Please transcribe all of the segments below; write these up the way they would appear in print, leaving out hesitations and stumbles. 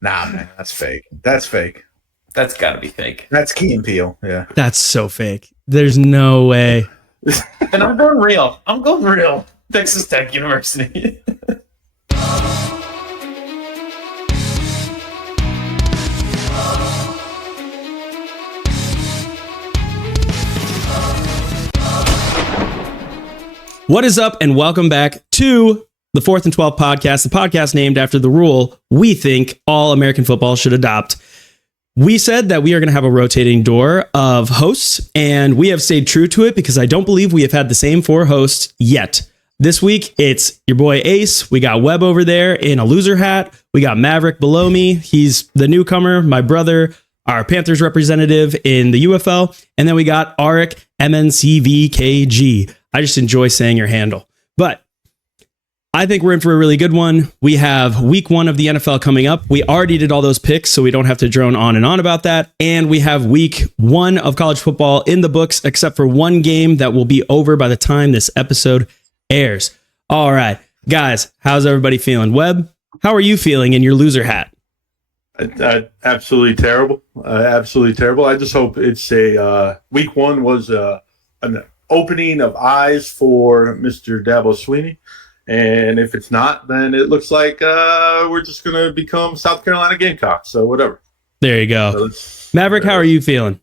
Nah, man, that's fake. That's fake. That's got to be fake. That's Key and Peele. Yeah. That's so fake. There's no way. And I'm going real. Texas Tech University. What is up, and welcome back to the 4th and 12 podcast, the podcast named after the rule we think all American football should adopt. We said that we are going to have a rotating door of hosts, and we have stayed true to it because I don't believe we have had the same 4 hosts yet. This week, it's your boy Ace. We got Webb over there in a loser hat. We got Maverick below me. He's the newcomer, my brother, our Panthers representative in the UFL. And then we got Arik MNCVKG. I just enjoy saying your handle. But I think we're in for a really good one. We have week 1 of the NFL coming up. We already did all those picks, so we don't have to drone on and on about that. And we have week 1 of college football in the books, except for one game that will be over by the time this episode airs. All right, guys, how's everybody feeling? Webb, how are you feeling in your loser hat? Absolutely terrible. Absolutely terrible. I just hope it's a week 1 was an opening of eyes for Mr. Dabo Sweeney. And if it's not, then it looks like we're just going to become South Carolina Gamecocks. So whatever. There you go. Maverick, how are you feeling?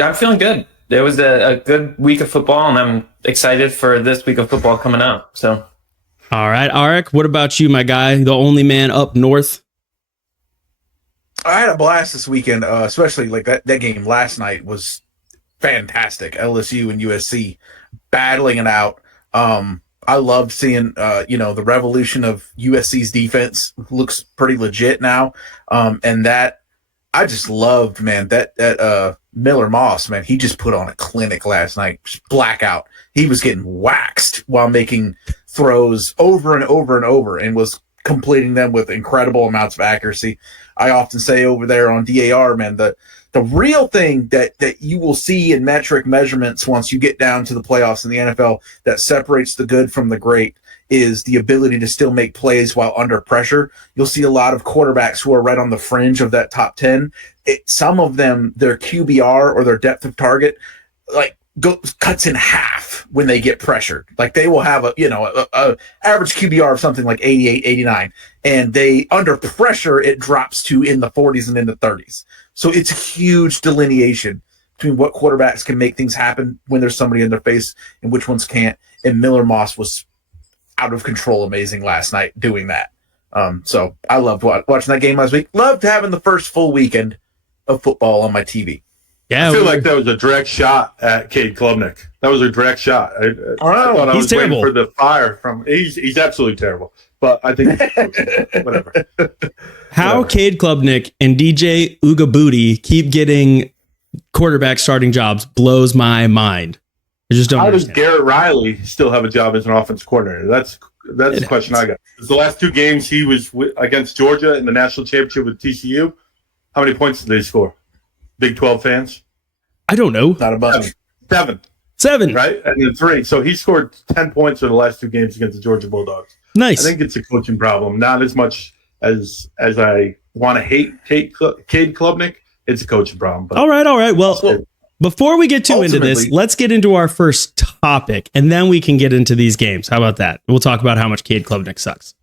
I'm feeling good. It was a good week of football, and I'm excited for this week of football coming out. So, all right, Arik, what about you, my guy, the only man up north? I had a blast this weekend, especially like that game last night was fantastic. LSU and USC battling it out. I loved seeing, the revolution of USC's defense looks pretty legit now. And that I just loved, man, that Miller Moss, man, he just put on a clinic last night, just blackout. He was getting waxed while making throws over and over and over and was completing them with incredible amounts of accuracy. I often say over there on DAR, man, the real thing that you will see in metric measurements once you get down to the playoffs in the NFL that separates the good from the great is the ability to still make plays while under pressure. You'll see a lot of quarterbacks who are right on the fringe of that top 10. Some of them, their QBR or their depth of target, cuts in half when they get pressured. Like they will have a average QBR of something like 88, 89, and they under pressure it drops to in the 40s and in the 30s. So it's a huge delineation between what quarterbacks can make things happen when there's somebody in their face and which ones can't. And Miller Moss was out of control amazing last night doing that. So I loved watching that game last week. Loved having the first full weekend of football on my TV. Yeah, I feel like that was a direct shot at Cade Klubnik. That was a direct shot. I thought I was terrible. waiting for the fire from. He's absolutely terrible. But I think whatever. How Cade Klubnik and DJ Ugabooty keep getting quarterback starting jobs blows my mind. I just don't understand. How does Garrett Riley still have a job as an offensive coordinator? That's the question I got. The last 2 games he was against Georgia in the national championship with TCU. How many points did they score? Big 12 fans? I don't know. Not a bunch. 7, right? And then 3. So he scored 10 points in the last 2 games against the Georgia Bulldogs. Nice. I think it's a coaching problem. Not as much as I want to hate Cade Klubnik. It's a coaching problem. But all right. Well, before we get too into this, let's get into our first topic, and then we can get into these games. How about that? We'll talk about how much Cade Klubnik sucks.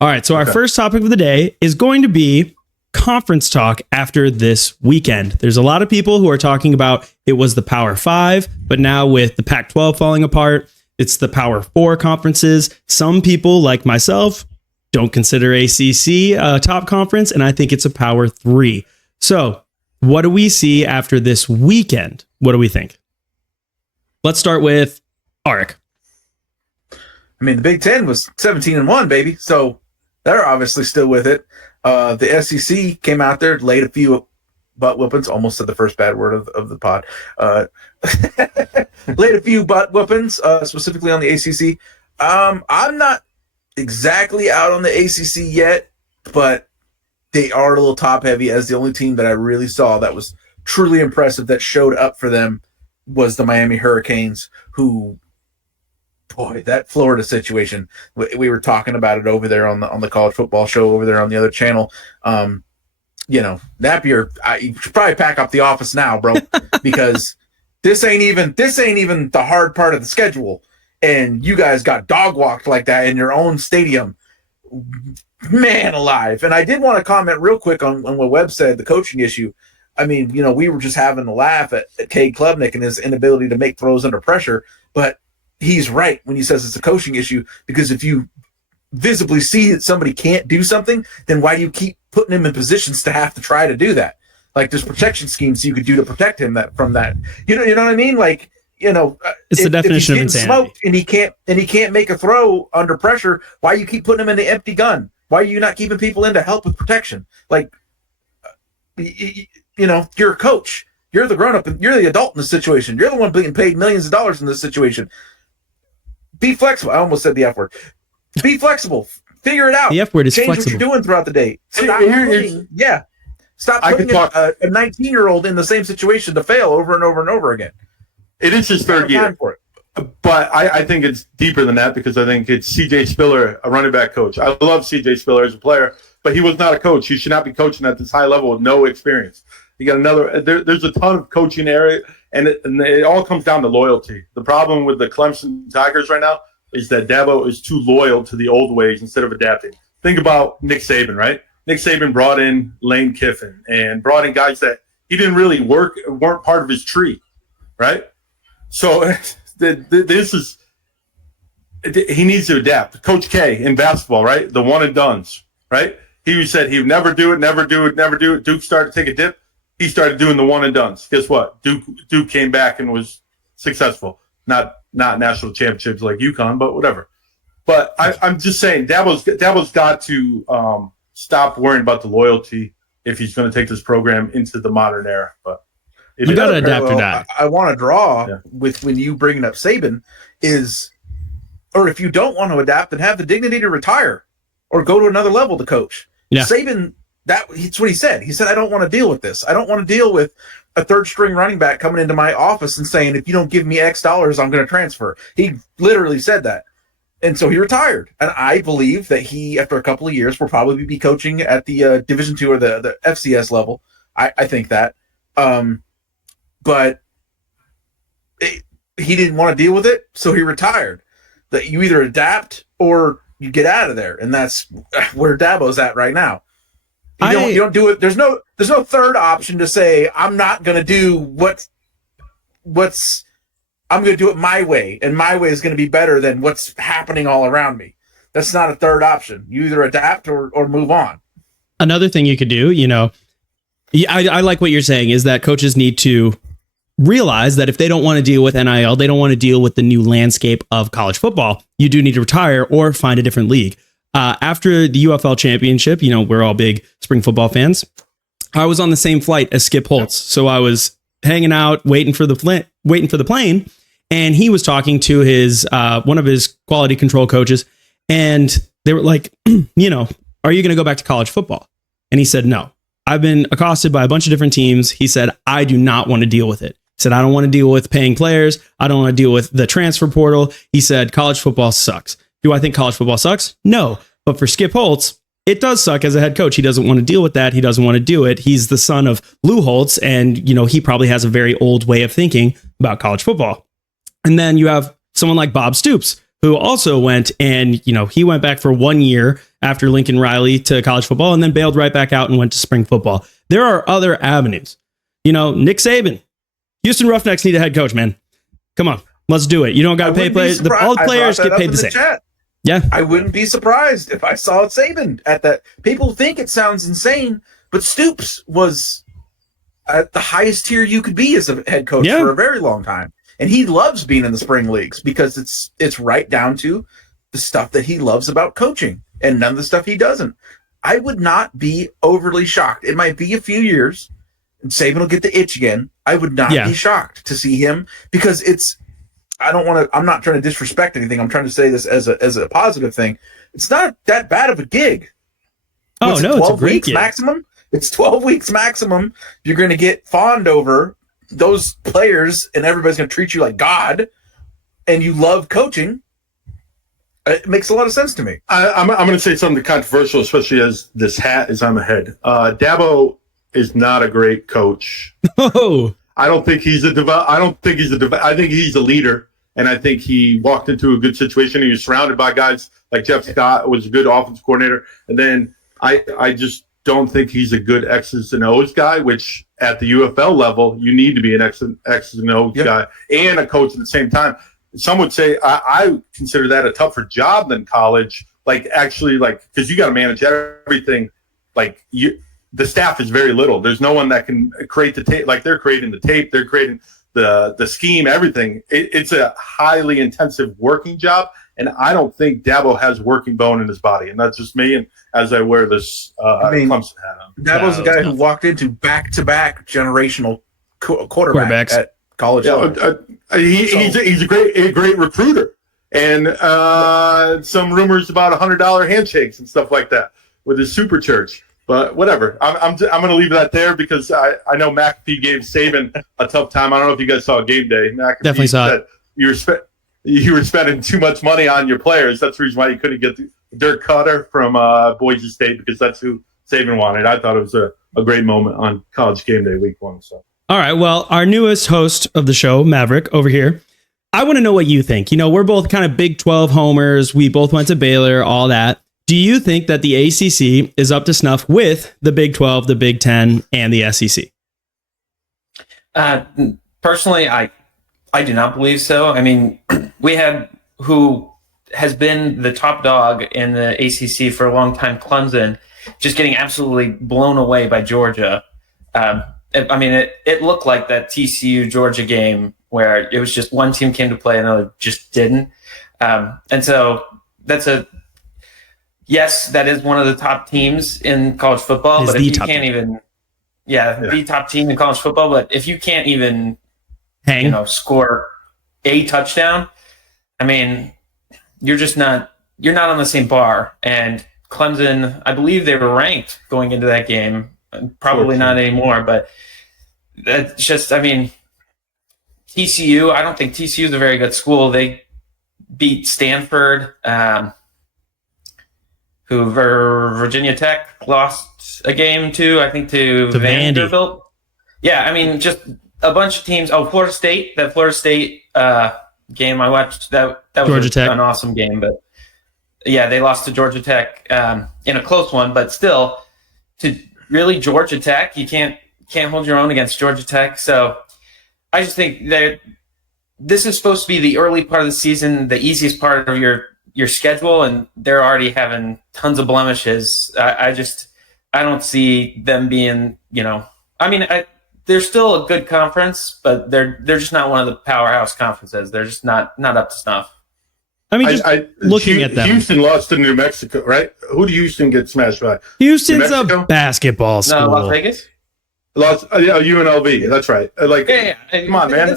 All right, so our first topic of the day is going to be conference talk after this weekend. There's a lot of people who are talking about it was the Power 5, but now with the Pac-12 falling apart, it's the Power 4 conferences. Some people, like myself, don't consider ACC a top conference, and I think it's a Power 3. So what do we see after this weekend? What do we think? Let's start with Arik. I mean, the Big Ten was 17-1, baby. So they're obviously still with it. The SEC came out there, laid a few butt whoopings. Almost said the first bad word of the pod. Laid a few butt whoopings, specifically on the ACC. I'm not exactly out on the ACC yet, but they are a little top heavy. As the only team that I really saw that was truly impressive that showed up for them was the Miami Hurricanes, who boy, that Florida situation, we were talking about it over there on the college football show over there on the other channel. Napier, you should probably pack up the office now, bro, because this ain't even the hard part of the schedule. And you guys got dog walked like that in your own stadium. Man alive. And I did want to comment real quick on what Webb said, the coaching issue. I mean, we were just having a laugh at Cade Klubnik and his inability to make throws under pressure, but he's right when he says it's a coaching issue, because if you visibly see that somebody can't do something, then why do you keep putting him in positions to have to try to do that? Like, there's protection schemes you could do to protect him from that. You know what I mean? Like, it's the definition of insanity. Smoked and he can't make a throw under pressure, why you keep putting him in the empty gun? Why are you not keeping people in to help with protection? Like, you're a coach. You're the grown-up. You're the adult in this situation. You're the one being paid millions of dollars in this situation. Be flexible. I almost said the F word. Be flexible. Figure it out. The F word is Change flexible. what you're doing throughout the day. Stop putting a 19-year-old in the same situation to fail over and over and over again. It is his third year. But I think it's deeper than that, because I think it's C.J. Spiller, a running back coach. I love C.J. Spiller as a player, but he was not a coach. He should not be coaching at this high level with no experience. You got another. There's a ton of coaching area, and it all comes down to loyalty. The problem with the Clemson Tigers right now is that Dabo is too loyal to the old ways instead of adapting. Think about Nick Saban, right? Nick Saban brought in Lane Kiffin and brought in guys that he didn't really weren't part of his tree, right? So this is he needs to adapt. Coach K in basketball, right? The one and dones, right? He said he would never do it, never do it, never do it. Duke started to take a dip. He started doing the one and dones. Guess what? Duke came back and was successful. Not national championships like UConn, but whatever. But I'm just saying, Dabo's got to stop worrying about the loyalty if he's going to take this program into the modern era. But you got to adapt or die. I want to draw with when you bringing up Saban or if you don't want to adapt, then have the dignity to retire or go to another level to coach. Yeah. Saban, that's what he said. He said, I don't want to deal with this. I don't want to deal with a third string running back coming into my office and saying, if you don't give me X dollars, I'm going to transfer. He literally said that. And so he retired. And I believe that he, after a couple of years, will probably be coaching at the Division II or the FCS level. I think that. But he didn't want to deal with it, so he retired. That you either adapt or you get out of there. And that's where Dabo's at right now. You don't do it. There's no third option to say, I'm not going to do I'm going to do it my way, and my way is going to be better than what's happening all around me. That's not a third option. You either adapt or move on. Another thing you could do, I like what you're saying, is that coaches need to realize that if they don't want to deal with NIL, they don't want to deal with the new landscape of college football, you do need to retire or find a different league. After the UFL championship, we're all big spring football fans. I was on the same flight as Skip Holtz. So I was hanging out, waiting for the plane. And he was talking to his one of his quality control coaches, and they were like, are you going to go back to college football? And he said, no. I've been accosted by a bunch of different teams. He said, I do not want to deal with it. He said, I don't want to deal with paying players. I don't want to deal with the transfer portal. He said, college football sucks. Do I think college football sucks? No. But for Skip Holtz, it does suck as a head coach. He doesn't want to deal with that. He doesn't want to do it. He's the son of Lou Holtz, and he probably has a very old way of thinking about college football. And then you have someone like Bob Stoops, who also went and, he went back for 1 year after Lincoln Riley to college football and then bailed right back out and went to spring football. There are other avenues. Nick Saban, Houston Roughnecks need a head coach, man. Come on, let's do it. You don't got to pay players. All the players get paid the same. Yeah. I wouldn't be surprised if I saw Saban at that. People think it sounds insane, but Stoops was at the highest tier you could be as a head coach for a very long time. And he loves being in the spring leagues because it's right down to the stuff that he loves about coaching and none of the stuff he doesn't. I would not be overly shocked. It might be a few years and Saban will get the itch again. I would not be shocked to see him because I'm not trying to disrespect anything. I'm trying to say this as a positive thing. It's not that bad of a gig. It's a great gig. Maximum. It's 12 weeks maximum. You're going to get fawned over those players and everybody's going to treat you like God, and you love coaching. It makes a lot of sense to me. I'm going to say something controversial, especially as this hat is on my head. Dabo is not a great coach. Oh, I don't think he's a I think he's a leader, and I think he walked into a good situation. He was surrounded by guys like Jeff Scott, was a good offensive coordinator, and then I just don't think he's a good X's and O's guy. Which at the UFL level, you need to be an X's and O's guy and a coach at the same time. Some would say I consider that a tougher job than college. Because you got to manage everything. The staff is very little. There's no one that can create the tape. Like they're creating the tape, they're creating the scheme, everything. It's a highly intensive working job, and I don't think Dabo has working bone in his body. And that's just me. And as I wear this Clemson hat on, Dabo's the guy who walked into back-to-back generational quarterbacks at college. He's a great recruiter, and some rumors about $100 handshakes and stuff like that with his super church. But whatever, I'm going to leave that there because I know McAfee gave Saban a tough time. I don't know if you guys saw Game Day. McAfee definitely saw it. You were spending too much money on your players. That's the reason why you couldn't get Dirk Cutter from Boise State, because that's who Saban wanted. I thought it was a great moment on College Game Day week 1. So. All right. Well, our newest host of the show, Maverick, over here, I want to know what you think. We're both kind of Big 12 homers. We both went to Baylor, all that. Do you think that the ACC is up to snuff with the Big 12, the Big 10, and the SEC? Personally, I do not believe so. I mean, we had who has been the top dog in the ACC for a long time, Clemson, just getting absolutely blown away by Georgia. It looked like that TCU Georgia game where it was just one team came to play and another just didn't. And so yes, that is one of the top teams in college football. But if you can't even, the top team in college football. But if you can't even, score a touchdown, I mean, you're not on the same bar. And Clemson, I believe they were ranked going into that game. Probably 14. Not anymore, but that's just, TCU, I don't think TCU is a very good school. They beat Stanford, who Virginia Tech lost a game to, I think, to Vanderbilt. Yeah, just a bunch of teams. Oh, Florida State, that Florida State game I watched, that was an awesome game. But, yeah, they lost to Georgia Tech in a close one. But still, to really Georgia Tech, you can't hold your own against Georgia Tech. So I just think that this is supposed to be the early part of the season, the easiest part of your schedule, and they're already having tons of blemishes. I don't see them being, they're still a good conference, but they're just not one of the powerhouse conferences. They're just not up to snuff. Looking at them. Houston lost to New Mexico, right? Who did Houston get smashed by? Houston's a basketball school. No, Las Vegas? UNLV. That's right. Come on, man.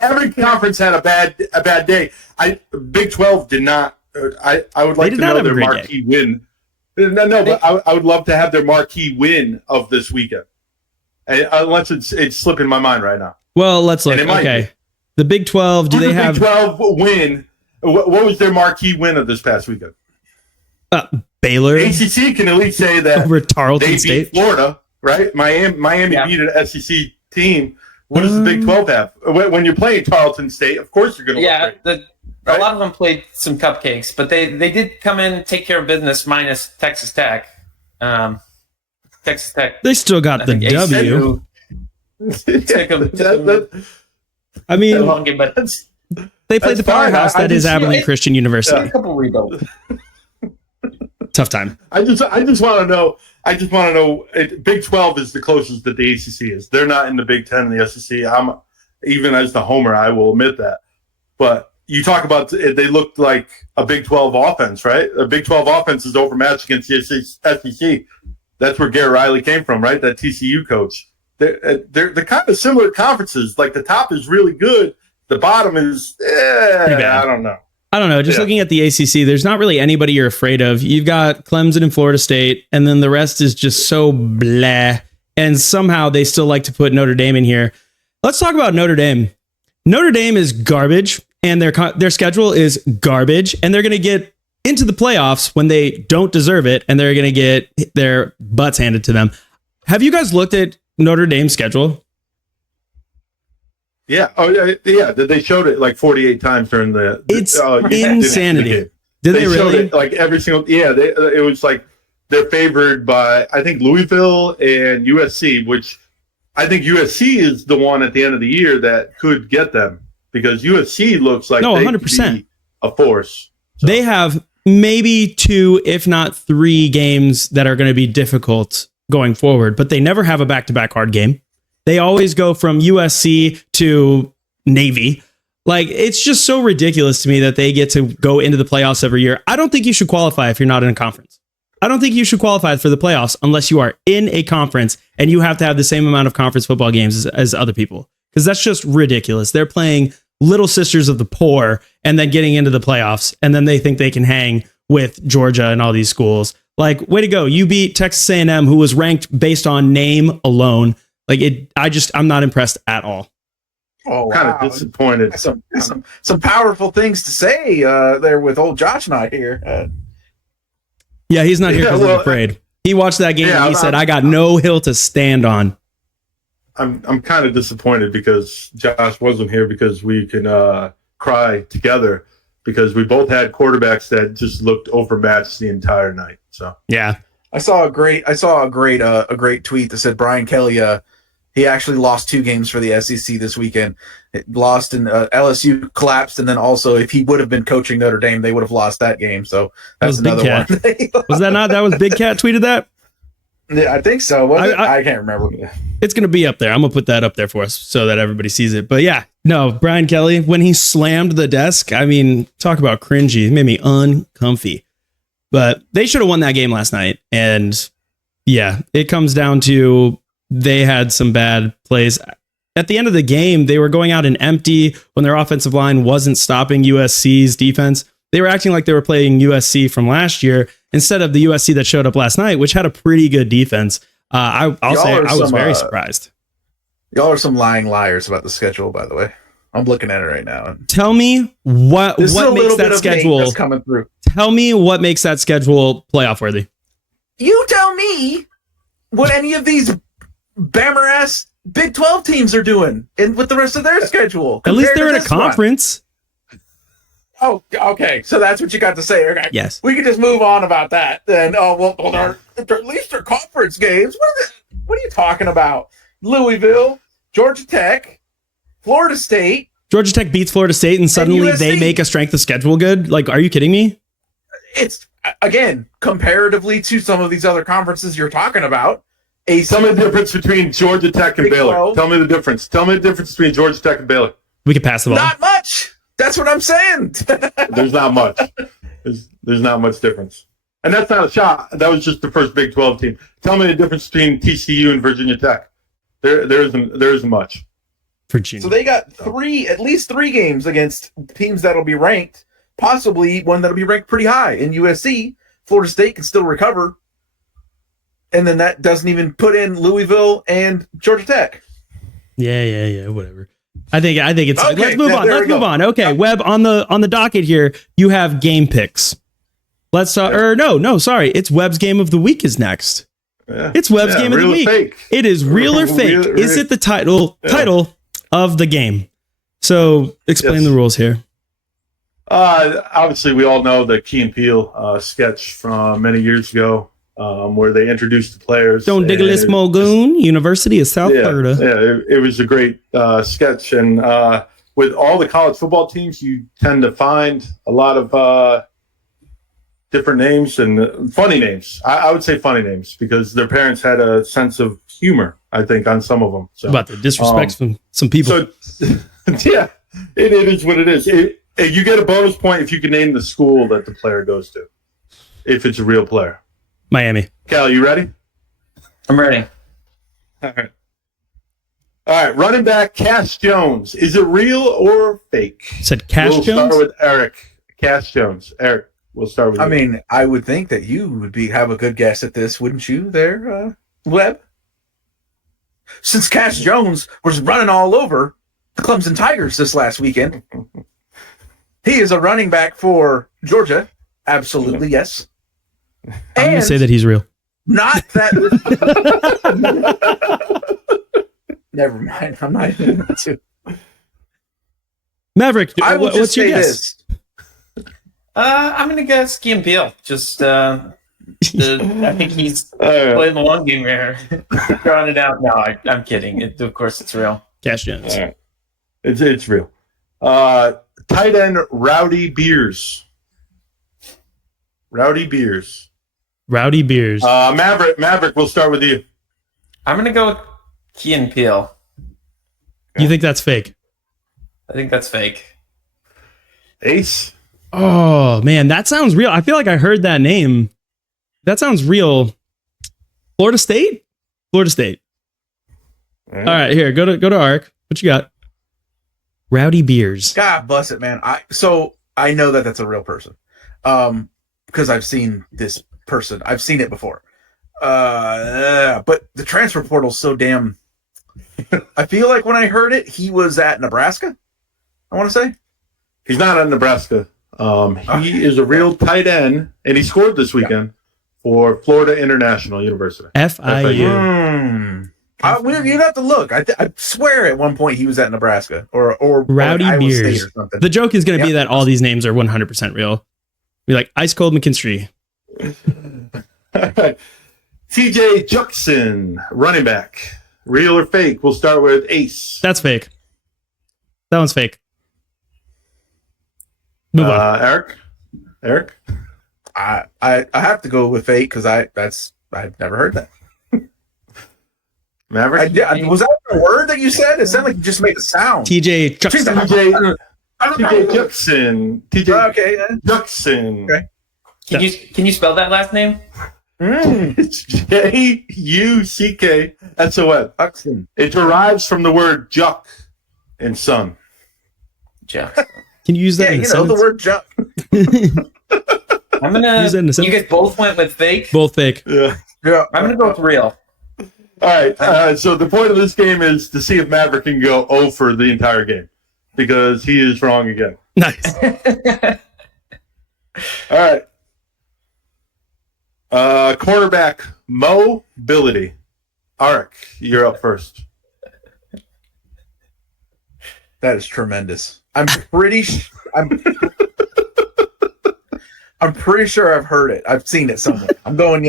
Every conference had a bad day. Big 12 did not. I would like to know their marquee win. But I would love to have their marquee win of this weekend. Unless it's slipping my mind right now. Well, let's look. Okay, the Big 12. Do they have Big 12 win? What was their marquee win of this past weekend? Baylor. ACC can at least say that over Tarleton State, Florida. Right, Miami beat an SEC team. What does the Big 12 have? When you're playing Tarleton State, of course you're going to look great. A lot of them played some cupcakes, but they did come in, take care of business, minus Texas Tech. Texas Tech. They still got the W. They played the powerhouse that is Abilene Christian University. A couple rebuilds. Tough time. I just want to know. Big 12 is the closest that the ACC is. They're not in the Big 10 and the SEC. Even as the homer, I will admit that. But you talk about they looked like a Big 12 offense, right? A Big 12 offense is overmatched against the SEC. That's where Garrett Riley came from, right? That TCU coach. They're kind of similar conferences. Like the top is really good. The bottom is, I don't know. Just looking at the ACC, there's not really anybody you're afraid of. You've got Clemson and Florida State, and then the rest is just so blah. And somehow they still like to put Notre Dame in here. Let's talk about Notre Dame. Notre Dame is garbage, and their schedule is garbage, and they're going to get into the playoffs when they don't deserve it, and they're going to get their butts handed to them. Have you guys looked at Notre Dame's schedule? Yeah. Oh, yeah. They showed it like 48 times during the. It's insanity. Did they really? Showed it like every single. Yeah. It was like they're favored by, I think, Louisville and USC, which I think USC is the one at the end of the year that could get them, because USC looks like 100%. Could be a force. So. They have maybe 2, if not 3 games that are going to be difficult going forward, but they never have a back-to-back hard game. They always go from USC to Navy. Like, it's just so ridiculous to me that they get to go into the playoffs every year. I don't think you should qualify if you're not in a conference. I don't think you should qualify for the playoffs unless you are in a conference and you have to have the same amount of conference football games as other people, because that's just ridiculous. They're playing little sisters of the poor and then getting into the playoffs, and then they think they can hang with Georgia and all these schools. Like, way to go. You beat Texas A&M, who was ranked based on name alone. Like, I'm not impressed at all. Oh, wow. Kind of disappointed. Some powerful things to say there with old Josh and I here. Yeah, he's not here because he's afraid. He watched that game and he said, I got no hill to stand on. I'm kind of disappointed because Josh wasn't here, because we can cry together, because we both had quarterbacks that just looked overmatched the entire night. So yeah, I saw a great tweet that said Brian Kelly he actually lost 2 games for the SEC this weekend. It lost, and LSU collapsed, and then also if he would have been coaching Notre Dame, they would have lost that game. So that's another one. Was that not? That was Big Cat tweeted that? Yeah, I think so. I can't remember. It's going to be up there. I'm going to put that up there for us so that everybody sees it. But yeah, no, Brian Kelly, when he slammed the desk, I mean, talk about cringy. It made me uncomfy. But they should have won that game last night. And yeah, it comes down to they had some bad plays. At the end of the game, they were going out and empty when their offensive line wasn't stopping USC's defense. They were acting like they were playing USC from last year instead of the USC that showed up last night, which had a pretty good defense. I'll say I was very surprised. Y'all are some lying liars about the schedule, by the way. I'm looking at it right now. Tell me what makes that schedule coming through. Tell me what makes that schedule playoff worthy. You tell me what any of these Bammer ass Big 12 teams are doing and with the rest of their schedule. At least they're in a conference. Oh, okay. So that's what you got to say. Okay. Yes. We can just move on about that. Then, they're at least they're conference games. What are you talking about? Louisville, Georgia Tech, Florida State. Georgia Tech beats Florida State and suddenly they make a strength of schedule good? Like, are you kidding me? It's, again, comparatively to some of these other conferences you're talking about. Tell me the difference between Georgia Tech and Baylor. Tell me the difference. Tell me the difference between Georgia Tech and Baylor. We could pass the ball. Not much. That's what I'm saying. There's not much. There's not much difference. And that's not a shot. That was just the first Big 12 team. Tell me the difference between TCU and Virginia Tech. There isn't much. Virginia. So they got at least three games against teams that'll be ranked, possibly one that'll be ranked pretty high. In USC, Florida State can still recover. And then that doesn't even put in Louisville and Georgia Tech. Yeah, whatever. I think it's okay. Let's move on. Okay, Webb, on the docket here, you have game picks. Let's sorry, it's Webb's game of the week is next. Yeah. It's Webb's game of the week. Fake. It is real or fake. Is it the title of the game? So explain the rules here. Obviously, we all know the Key Peele sketch from many years ago, where they introduced the players. Don't Diggle's Mulgoon, University of South Florida. Yeah, it was a great sketch. And with all the college football teams, you tend to find a lot of different names and funny names. I would say funny names because their parents had a sense of humor, I think, on some of them. So, about the disrespect from some people. So, yeah, it is what it is. You get a bonus point if you can name the school that the player goes to, if it's a real player. Miami. Cal, you ready? I'm ready. All right. Running back Cash Jones. Is it real or fake? Said Cash Jones? We'll start with Eric. Cash Jones. Eric, we'll start with you. I mean, I would think that you would have a good guess at this, wouldn't you there, Webb? Since Cash Jones was running all over the Clemson Tigers this last weekend. He is a running back for Georgia, Absolutely, yes. I'm going to say that he's real. Not that. Never mind. I'm not even going to. Maverick, I will what's your guess? I'm going to guess Key Peele. Just, I think he's playing the long game here. Drawing it out. No, I'm kidding. Of course, it's real. Cash Jones. All right. It's real. Tight end Rowdy Beers. Rowdy Beers. Maverick, we'll start with you. I'm going to go with Key Peele. You think that's fake? I think that's fake. Ace? Oh, man, that sounds real. I feel like I heard that name. That sounds real. Florida State? Florida State. All right, here, go to Ark. What you got? Rowdy Beers. God bless it, man. I know that that's a real person. Because I've seen this person. I've seen it before. But the transfer portal's so damn... I feel like when I heard it, he was at Nebraska, I want to say. He's not at Nebraska. He is a real tight end, and he scored this weekend for Florida International University. FIU. You'd have to look. I swear at one point he was at Nebraska or Rowdy Iowa Beers. State or something. The joke is going to be that all these names are 100% real. Be like Ice Cold McKinstry. TJ Juxon, running back. Real or fake? We'll start with Ace. That's fake. That one's fake. Move on. Eric? I have to go with fake because I've never heard that. Maverick? Was that a word that you said? It sounded like you just made a sound. TJ Juxon. TJ Juxon. Okay. Juxon. Okay. Can you spell that last name? It's Juckson. Juxon. It derives from the word juck and son. Jeff. Can you use that in a sentence? The word juck. I'm gonna. Use that in a sentence. You guys both went with fake. Both fake. Yeah. I'm gonna go with real. All right. So the point of this game is to see if Maverick can go 0 for the entire game because he is wrong again. Nice. All right. Quarterback mobility. Arik, you're up first. That is tremendous. I'm pretty sure I've heard it. I've seen it somewhere. I'm going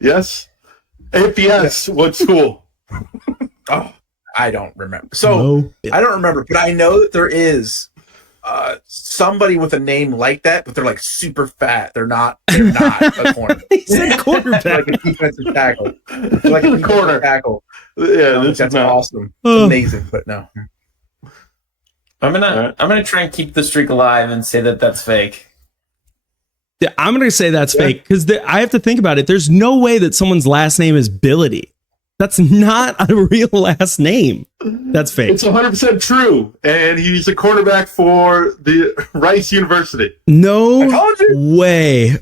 Yes? If yes, what school? Oh, I don't remember. So I don't remember, but I know that there is somebody with a name like that, but they're like super fat. They're not a corner. He said quarterback. Like a defensive tackle. Like a corner tackle. Yeah, that's awesome. It's amazing, but no. I'm gonna try and keep the streak alive and say that that's fake. Yeah, I'm going to say that's fake because I have to think about it. There's no way that someone's last name is Billity. That's not a real last name. That's fake. It's 100% true. And he's a quarterback for the Rice University. No way.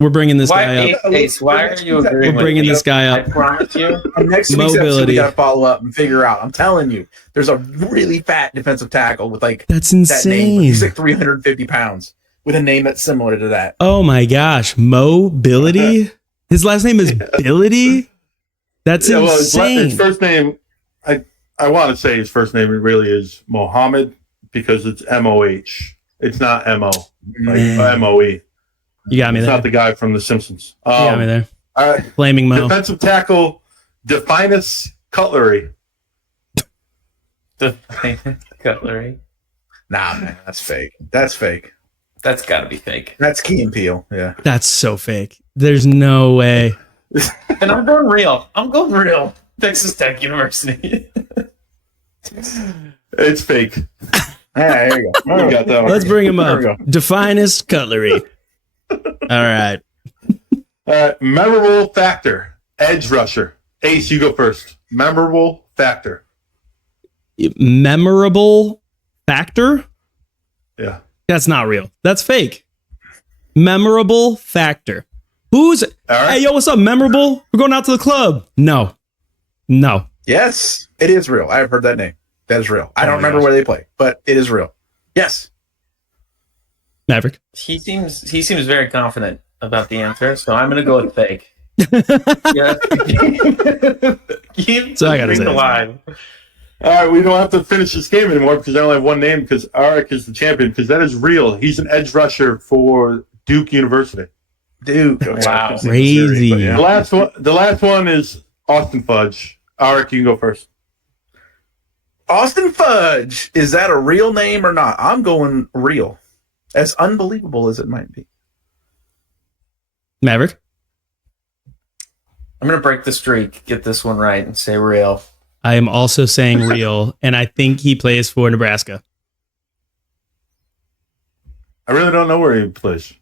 We're bringing this guy up. Ace, why are you agreeing? We're bringing this guy up. I promise you. Next week's episode, we got to follow up and figure out. I'm telling you, there's a really fat defensive tackle with that's insane. That name. He's like 350 pounds with a name that's similar to that. Oh my gosh, Mobility. His last name is Billity. That's insane. His first name, I want to say his first name really is Mohammed because it's M-O-H. It's not M-O, like M-O-E. You got me there. It's there. not the guy from The Simpsons. You got me there. All right. Flaming Mo. Defensive tackle, Definus Cutlery. Cutlery. Nah, man, that's fake. That's fake. That's got to be fake. That's Key and Peele. Yeah. That's so fake. There's no way. And I'm going real. Texas Tech University. It's fake. All right, there you go. You got that one. Let's bring him up. Definus Cutlery. All right. Memorable factor. Edge rusher. Ace, you go first. Memorable factor. Memorable factor? Yeah. That's not real. That's fake. Memorable factor. Who's... Right. Hey, yo, what's up, memorable? We're going out to the club. No. Yes, it is real. I have heard that name. That is real. I don't remember where they play, but it is real. Yes. Maverick. He seems very confident about the answer, so I'm going to go with fake. Yeah. Keep So I gotta things say. alive. All right, we don't have to finish this game anymore because I only have one name because Arik is the champion because that is real. He's an edge rusher for Duke University. Duke. Wow. Crazy. But yeah. The last one is Austin Fudge. Arik, you can go first. Austin Fudge. Is that a real name or not? I'm going real. As unbelievable as it might be. Maverick. I'm going to break the streak, get this one right, and say real. I am also saying real, and I think he plays for Nebraska. I really don't know where he plays.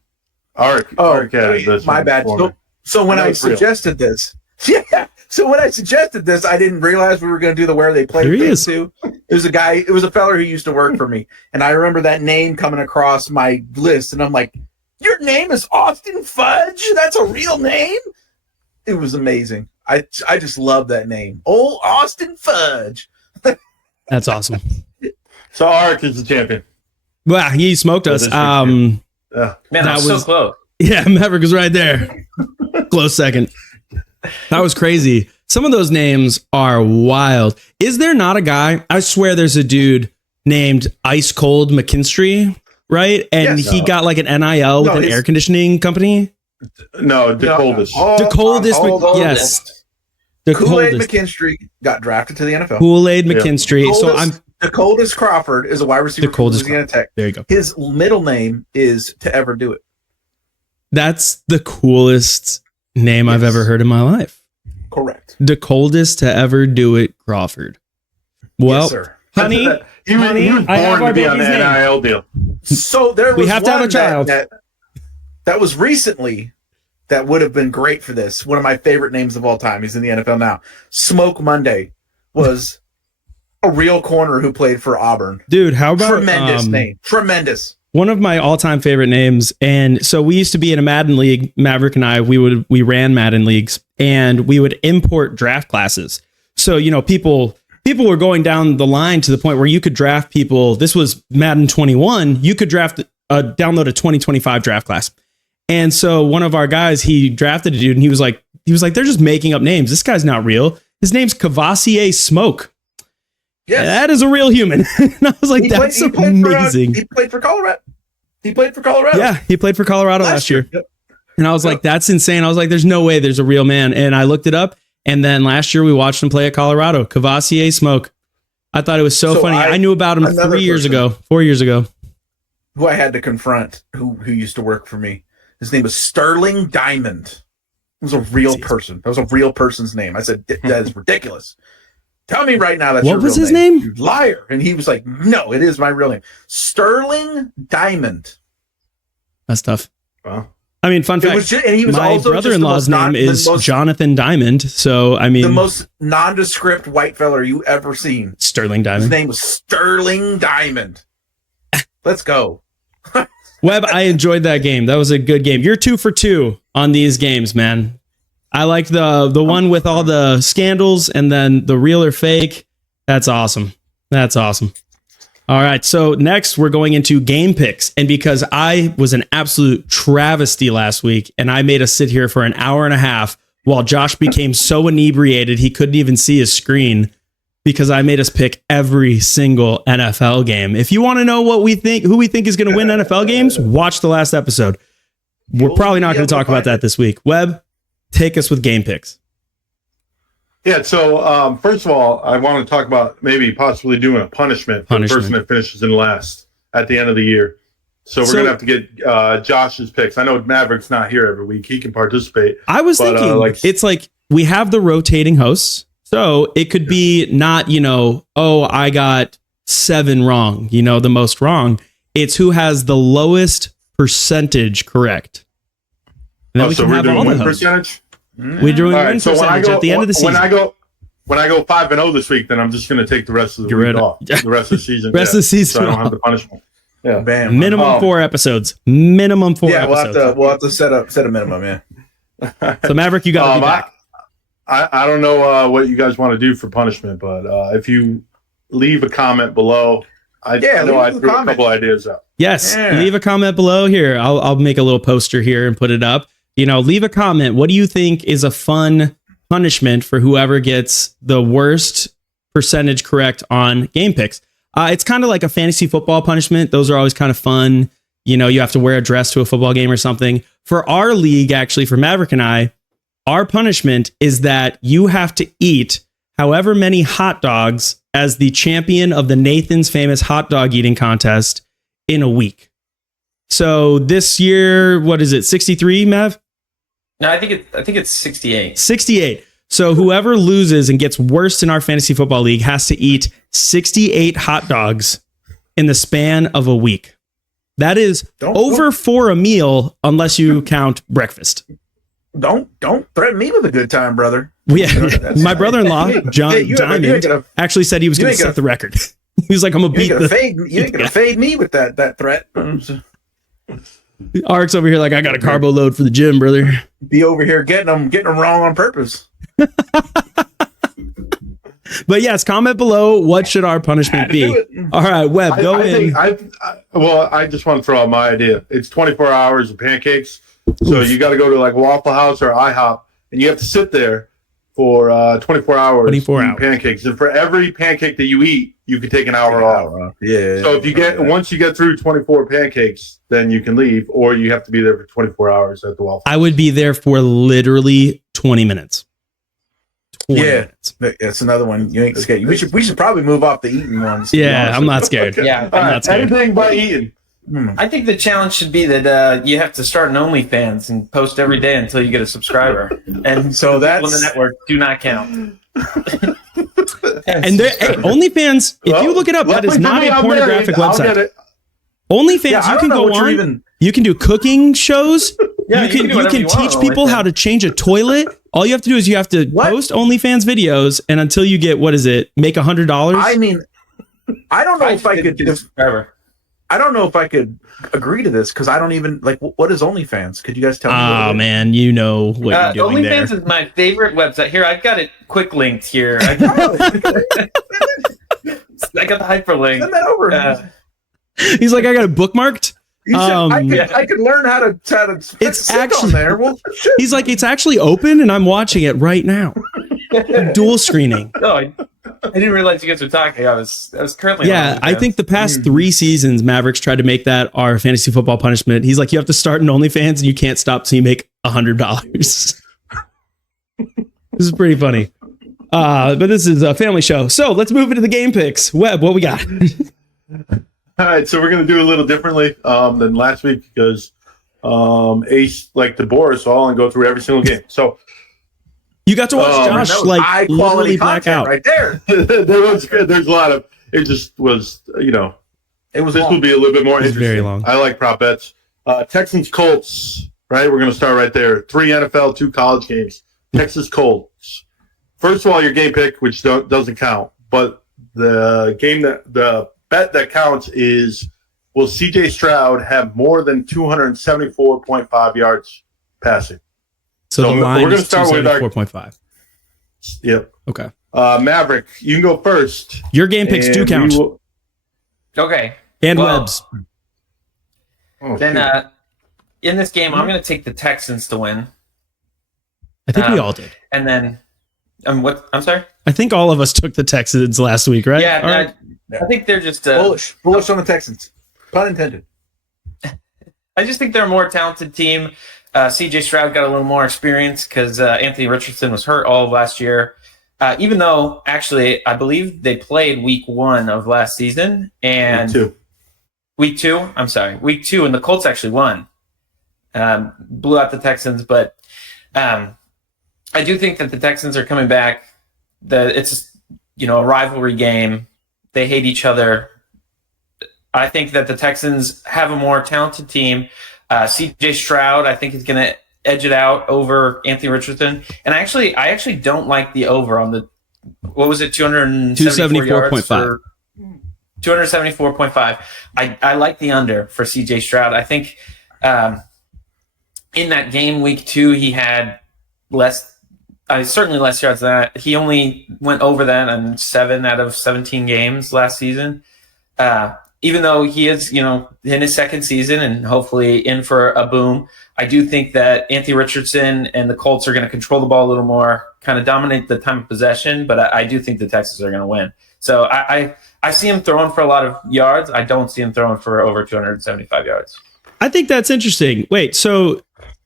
Arik has this my one bad. for me. So when I That's real. suggested this, So when I suggested this, I didn't realize we were going to do the where they play There he thing is. too. It was a feller who used to work for me, and I remember that name coming across my list, and I'm like, "Your name is Austin Fudge? That's a real name?" It was amazing. I just love that name, Old Austin Fudge. That's awesome. So Arik is the champion. Wow, he smoked us. Yeah. Man, That that was so was- close. Yeah, Maverick was right there. Close second. That was crazy. Some of those names are wild. Is there not a guy? I swear there's a dude named Ice Cold McKinstry, right? And Yes. he got like an NIL with No, an it's- air conditioning company. No, the coldest. The coldest, yes. The Kool-Aid coldest. McKinstry got drafted to the NFL. Kool-Aid Yeah. McKinstry. So I'm The coldest Crawford is a wide receiver The from coldest Louisiana Tech. there you go. His middle name is To Ever Do It. That's the coolest name I've Yes. ever heard in my life. Correct. The coldest to ever do it, Crawford. Well, Yes, sir. honey, He was I have born our to be on the baby's name. NIL deal. So there was We have to have a one child. that was recently that would have been great for this. One of my favorite names of all time. He's in the NFL now. Smoke Monday was a real corner who played for Auburn. dude, how about Tremendous name. Tremendous. one of my all-time favorite names? And so we used to be in a Madden league. Maverick and I, we ran Madden leagues, and we would import draft classes. So people were going down the line to the point where you could draft people. This was Madden 21. You could download a 2025 draft class. And so one of our guys, he drafted a dude, and he was like, they're just making up names. This guy's not real. His name's Cavassier Smoke. Yes. That is a real human. And I was like, that's amazing. He played for Colorado. Yeah, he played for Colorado last year. Yep. And I was like, that's insane. I was like, there's no way there's a real man. And I looked it up. And then last year we watched him play at Colorado. Cavassier Smoke. I thought it was so funny. I knew about him another 4 years person. ago. Who I had to confront, who used to work for me. His name was Sterling Diamond. It was a real person. That was a real person's name. I said, that is ridiculous. Tell me right now that's What your was real his name? name? You liar. And he was like, no, it is my real name. Sterling Diamond. That's tough. Wow. I mean, fun It fact. was and he was My also brother-in-law's just the most name is the most, Jonathan Diamond. So, I mean, the most nondescript white fella you ever seen. Sterling His Diamond. name was Sterling Diamond. Let's go. Webb, I enjoyed that game. That was a good game. You're 2 for 2 on these games, man. I like the one with all the scandals and then the real or fake. That's awesome. That's awesome. All right. So next we're going into game picks. And because I was an absolute travesty last week and I made us sit here for an hour and a half while Josh became so inebriated he couldn't even see his screen because I made us pick every single NFL game. If you want to know who we think is going to win NFL games, watch the last episode. We're probably not going to talk about that this week. Webb, take us with game picks. Yeah, so first of all, I want to talk about maybe possibly doing a punishment for the person that finishes in last at the end of the year. So we're going to have to get Josh's picks. I know Maverick's not here every week. He can participate. I was thinking, it's like we have the rotating hosts. So it could be not, I got 7 wrong, the most wrong. It's who has the lowest percentage correct. And then we so can we're have doing all the win hosts. percentage? We're doing All win right, so percentage at the end of the season. when I go 5-0 this week, then I'm just going to take the rest of the week off. The rest of the season. Rest of the season So I don't have off. the punishment. Yeah. Bam. Minimum 4 episodes. Minimum 4 Yeah, episodes. we'll have to set a minimum, yeah. So Maverick, you got to be back. I don't know what you guys want to do for punishment, but if you leave a comment below, I know I threw a couple ideas out. Yes, Yeah. leave a comment below here. I'll make a little poster here and put it up. Leave a comment. What do you think is a fun punishment for whoever gets the worst percentage correct on game picks? It's kind of like a fantasy football punishment. Those are always kind of fun. You have to wear a dress to a football game or something. For our league, actually, for Maverick and I, our punishment is that you have to eat however many hot dogs as the champion of the Nathan's Famous Hot Dog Eating Contest in a week. So this year, what is it, 63, Mav? No, I think it's 68. 68. So whoever loses and gets worst in our fantasy football league has to eat 68 hot dogs in the span of a week. That is over for a meal unless you count breakfast. Don't threaten me with a good time, brother. Yeah, my brother-in-law, John Diamond, actually said he was going to set the record. He was like, I'm going to beat you ain't gonna fade me with that threat. Ark's over here like, I got a carbo load for the gym, brother. Be over here getting them wrong on purpose. But yes, comment below. What should our punishment be? All right, Webb, go in. I just want to throw out my idea. It's 24 hours of pancakes. So you got to go to like Waffle House or IHOP, and you have to sit there for 24 hours. 24 hours. Pancakes. And for every pancake that you eat, you can take an hour off. Yeah. So if once you get through 24 pancakes, then you can leave, or you have to be there for 24 hours at the Waffle House. I would be there for literally 20 minutes. 20 minutes. That's another one. You ain't scared. We should probably move off the eating ones. Yeah, I'm not scared. Yeah, I'm not scared. Anything but eating. I think the challenge should be that you have to start an OnlyFans and post every day until you get a subscriber. And so that's on the network do not count. And OnlyFans, if you look it up, that is not a pornographic website. OnlyFans, you can go on. You can do cooking shows. Yeah, you can teach people how to change a toilet. All you have to do is you have to post OnlyFans videos, and until you get make $100. I mean, I don't know if I could. I don't know if I could agree to this because I don't even what is OnlyFans? Could you guys tell me? Oh man, you know what you're doing OnlyFans is my favorite website. Here, I've got it quick linked here. I got the hyperlink. Send that over. He's like, I got it bookmarked. I could learn how to it's actually on there. Well, he's like, it's actually open, and I'm watching it right now. Dual screening. No, I didn't realize you guys were talking. I was currently. Yeah, I think the past 3 seasons, Mavericks tried to make that our fantasy football punishment. He's like, you have to start an OnlyFans, and you can't stop till you make $100. This is pretty funny. But this is a family show, so let's move into the game picks. Webb, what we got? All right, so we're going to do a little differently than last week because Ace liked to bore us all and go through every single game. So you got to watch Josh literally black out right there. There's a lot of it. Just was it was. This long. would be a little bit more interesting. Very long. I like prop bets. Texans Colts. Right, we're going to start right there. 3 NFL, 2 college games. Texas Colts. First of all, your game pick, which doesn't count, but the bet that counts is, will CJ Stroud have more than 274.5 yards passing? So the line we're going to is start with 274.5. Yep. Okay. Maverick, you can go first. Your game picks do count. Okay. And Webb's. Then in this game, I'm going to take the Texans to win. I think we all did. And then, what? I'm sorry? I think all of us took the Texans last week, right? Yeah. I think they're just bullish on the Texans. Pun intended. I just think they're a more talented team. CJ Stroud got a little more experience because Anthony Richardson was hurt all of last year. Even though, actually, I believe they played week 1 of last season. And Week 2, and the Colts actually won. Blew out the Texans, but I do think that the Texans are coming back. It's a rivalry game. They hate each other. I think that the Texans have a more talented team. CJ Stroud, I think, is going to edge it out over Anthony Richardson. And I actually don't like the over on the, what was it, 274.5. 274.5. I like the under for CJ Stroud. I think in that game, week 2, he had certainly less yards than that. He only went over that on 7 out of 17 games last season. even though he is, in his second season and hopefully in for a boom, I do think that Anthony Richardson and the Colts are going to control the ball a little more, kind of dominate the time of possession. But I do think the Texans are going to win. So I see him throwing for a lot of yards. I don't see him throwing for over 275 yards. I think that's interesting. Wait, so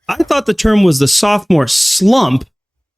I thought the term was the sophomore slump,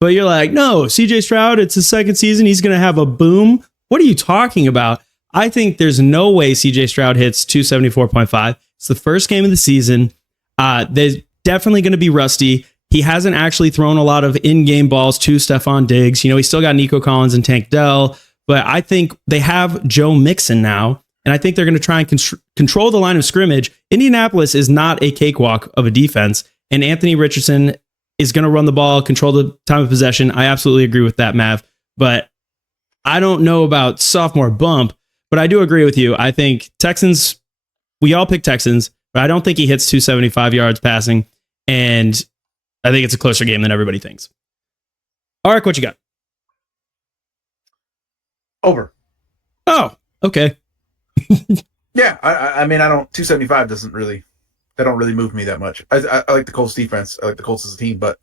but you're like, no, CJ Stroud, it's his second season. He's going to have a boom. What are you talking about? I think there's no way CJ Stroud hits 274.5. It's the first game of the season. There's definitely going to be rusty. He hasn't actually thrown a lot of in-game balls to Stephon Diggs. He's still got Nico Collins and Tank Dell, but I think they have Joe Mixon now, and I think they're going to try and control the line of scrimmage. Indianapolis is not a cakewalk of a defense, and Anthony Richardson is going to run the ball, control the time of possession. I absolutely agree with that, Mav, but I don't know about sophomore bump. But I do agree with you. I think Texans, we all pick Texans, but I don't think he hits 275 yards passing. And I think it's a closer game than everybody thinks. Arik, what you got? Over. Oh, okay. Yeah, I mean, 275 they don't really move me that much. I like the Colts defense. I like the Colts as a team, but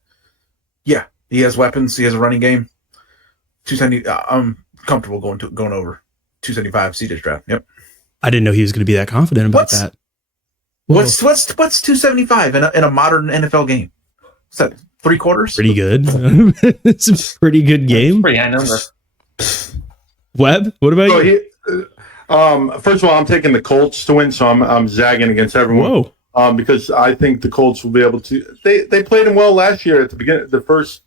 yeah, he has weapons. He has a running game. 270, I'm comfortable going over. 275 CJ Stroud. Yep. I didn't know he was going to be that confident about that. What's 275 in a modern NFL game? What's that? 3 quarters? Pretty good. It's a pretty good game. Pretty high number. Webb, what about you? First of all, I'm taking the Colts to win, so I'm zagging against everyone. Whoa. Because I think the Colts will be able to. They played him well last year at the beginning, the first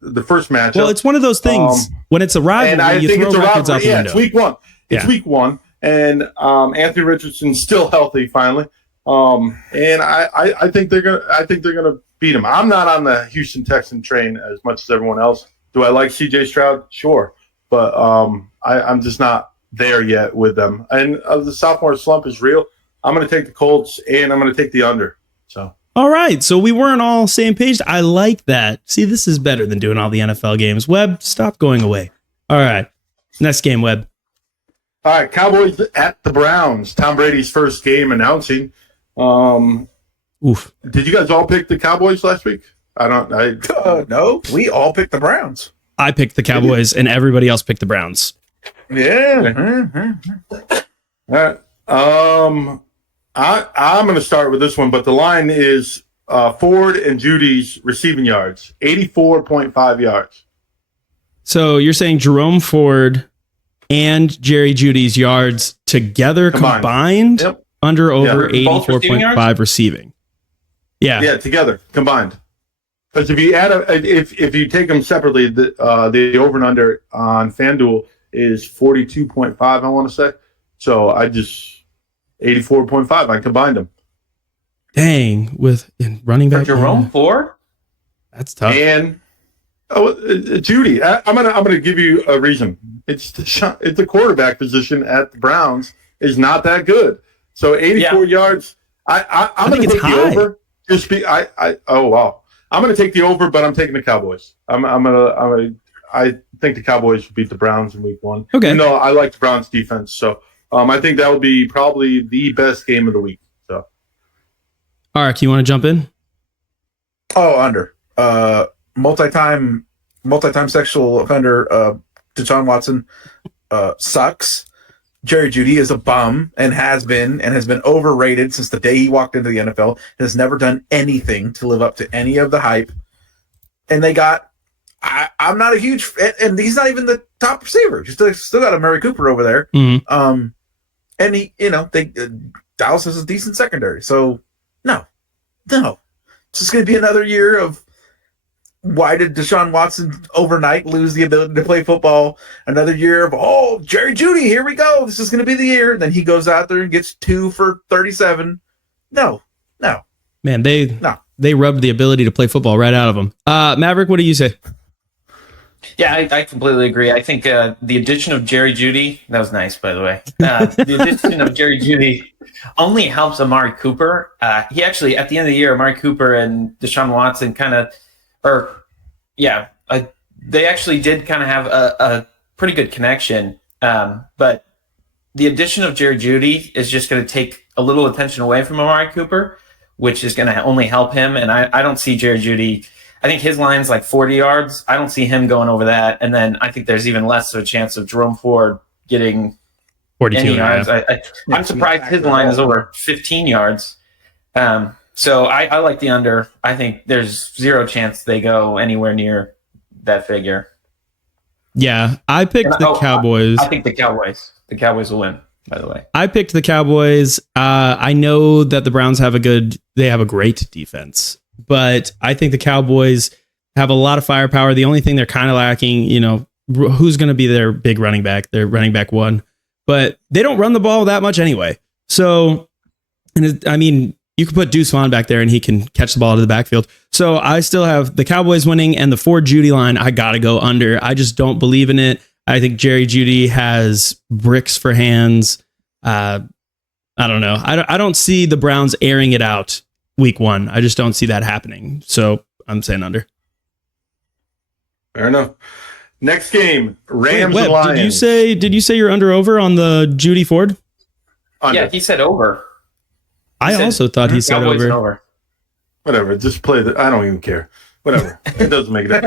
matchup. Well, it's one of those things when it's a rivalry, and I you think throw it's a records out rivalry. the Yeah, window. it's week one. It's week one, and Anthony Richardson's still healthy finally. And I think they're gonna beat him. I'm not on the Houston Texan train as much as everyone else. Do I like CJ Stroud? Sure, but I'm just not there yet with them. And the sophomore slump is real. I'm going to take the Colts, and I'm going to take the under. So. All right, so we weren't all same page. I like that. See, this is better than doing all the NFL games. Webb, stop going away. All right, next game, Webb. All right, Cowboys at the Browns. Tom Brady's first game announcing. Oof. Did you guys all pick the Cowboys last week? No, we all picked the Browns. I picked the Cowboys, and everybody else picked the Browns. Yeah. All right. I'm going to start with this one, but the line is Ford and Judy's receiving yards, 84.5 yards. So you're saying Jerome Ford and Jerry Judy's yards together combined Yep. under over Yeah. 84.5 receiving. Yeah. Yeah, together, combined. Because if you if you take them separately, the over and under on FanDuel is 42.5, I want to say. So I just 84.5. I combined them. Dang, with running back Jerome Ford? That's tough. And Judy, I'm gonna give you a reason. It's the quarterback position at the Browns is not that good. So 84 yards. I'm gonna take the over. I'm gonna take the over, but I'm taking the Cowboys. I think the Cowboys will beat the Browns in week one. Okay. No, I like the Browns defense, so I think that will be probably the best game of the week. So, Arik, you want to jump in? Oh, under. Multi-time sexual offender, Deshaun Watson, sucks. Jerry Jeudy is a bum and has been overrated since the day he walked into the NFL. Has never done anything to live up to any of the hype. And they got. I'm not a huge, and he's not even the top receiver. You still got a Murray Cooper over there. Mm-hmm. And he, Dallas is a decent secondary. So no, it's just going to be another year of why did Deshaun Watson overnight lose the ability to play football? Another year of Jerry Jeudy, here we go. This is going to be the year. Then he goes out there and gets 2 for 37. No. Man, they rubbed the ability to play football right out of him. Maverick, what do you say? Yeah, I completely agree. I think the addition of Jerry Jeudy, that was nice, by the way. The addition of Jerry Jeudy only helps Amari Cooper. He actually, at the end of the year, Amari Cooper and Deshaun Watson they actually did kind of have a pretty good connection. But the addition of Jerry Jeudy is just going to take a little attention away from Amari Cooper, which is going to only help him. And I don't see Jerry Jeudy. I think his line's like 40 yards. I don't see him going over that. And then I think there's even less of a chance of Jerome Ford getting 42 yards. I'm surprised his line is over 15 yards. So I like the under. I think there's zero chance they go anywhere near that figure. Yeah, I picked the Cowboys. I think the Cowboys will win, by the way. I picked the Cowboys. I know that the Browns have a great defense, but I think the Cowboys have a lot of firepower. The only thing they're kind of lacking, who's going to be their big running back, their running back one, but they don't run the ball that much anyway. So, you could put Deuce Vaughn back there and he can catch the ball to the backfield. So I still have the Cowboys winning, and the Ford Jeudy line, I got to go under. I just don't believe in it. I think Jerry Jeudy has bricks for hands. I don't know. I don't see the Browns airing it out week 1. I just don't see that happening. So I'm saying under. Fair enough. Next game, Rams and Lions. Did you say you're under over on the Jeudy Ford? Under. Yeah, he said over. I also thought he said over. Whatever, just play I don't even care. Whatever. It doesn't make it.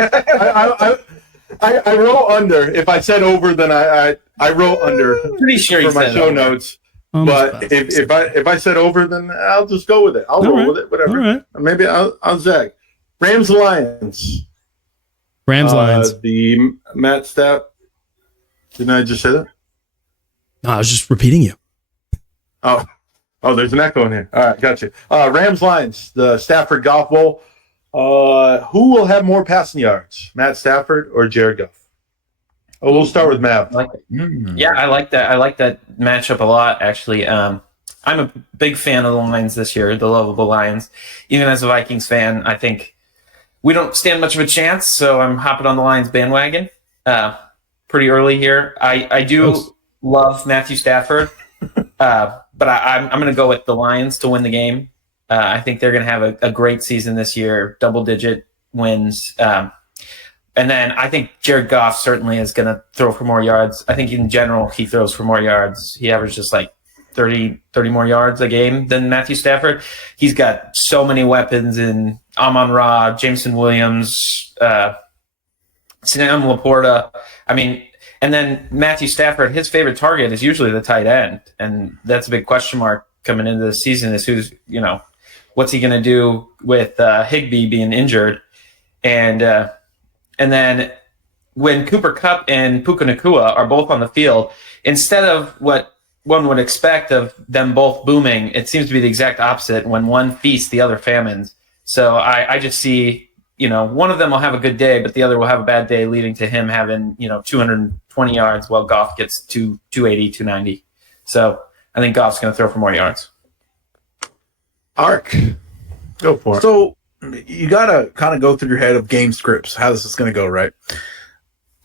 I wrote under. If I said over, then I wrote under. Pretty sure for my show over. Notes. But if I said over, then I'll just go with it. I'll roll with it. Whatever. All right. Maybe I'll zag. Rams Lions. Lions. The Matt Staff. Didn't I just say that? No, I was just repeating you. Oh, there's an echo in here. All right, gotcha. Rams Lions, the Stafford Goff Bowl. Who will have more passing yards, Matt Stafford or Jared Goff? Oh, we'll start with Matt. Yeah, I like that. I like that matchup a lot, actually. I'm a big fan of the Lions this year, the lovable Lions. Even as a Vikings fan, I think we don't stand much of a chance, so I'm hopping on the Lions bandwagon pretty early here. I do love Matthew Stafford. But I'm going to go with the Lions to win the game. I think they're going to have a great season this year, double-digit wins. And then I think Jared Goff certainly is going to throw for more yards. I think in general he throws for more yards. He averages like 30 more yards a game than Matthew Stafford. He's got so many weapons in Amon-Ra, Jameson Williams, Sam Laporta. And then Matthew Stafford, his favorite target is usually the tight end. And that's a big question mark coming into the season is what's he going to do with Higbee being injured? And then when Cooper Kupp and Puka Nacua are both on the field, instead of what one would expect of them both booming, it seems to be the exact opposite. When one feasts, the other famines. So I just see, one of them will have a good day, but the other will have a bad day, leading to him having, 220 yards while Goff gets 280, 290. So I think Goff's going to throw for more yards. Ark, go for it. So you got to kind of go through your head of game scripts. How this is going to go, right?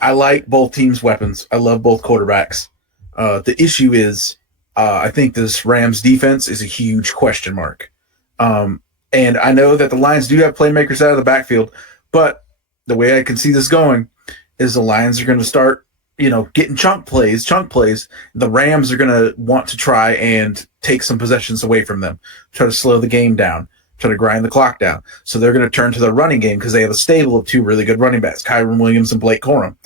I like both teams' weapons. I love both quarterbacks. The issue is I think this Rams defense is a huge question mark. And I know that the Lions do have playmakers out of the backfield, but the way I can see this going is the Lions are going to start, getting chunk plays. The Rams are going to want to try and take some possessions away from them, try to slow the game down, try to grind the clock down. So they're going to turn to their running game because they have a stable of 2 really good running backs, Kyron Williams and Blake Corum.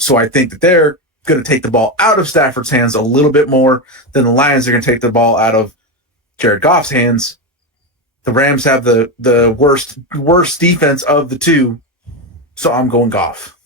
So I think that they're going to take the ball out of Stafford's hands a little bit more than the Lions are going to take the ball out of Jared Goff's hands. The Rams have the worst defense of the two, so I'm going Goff.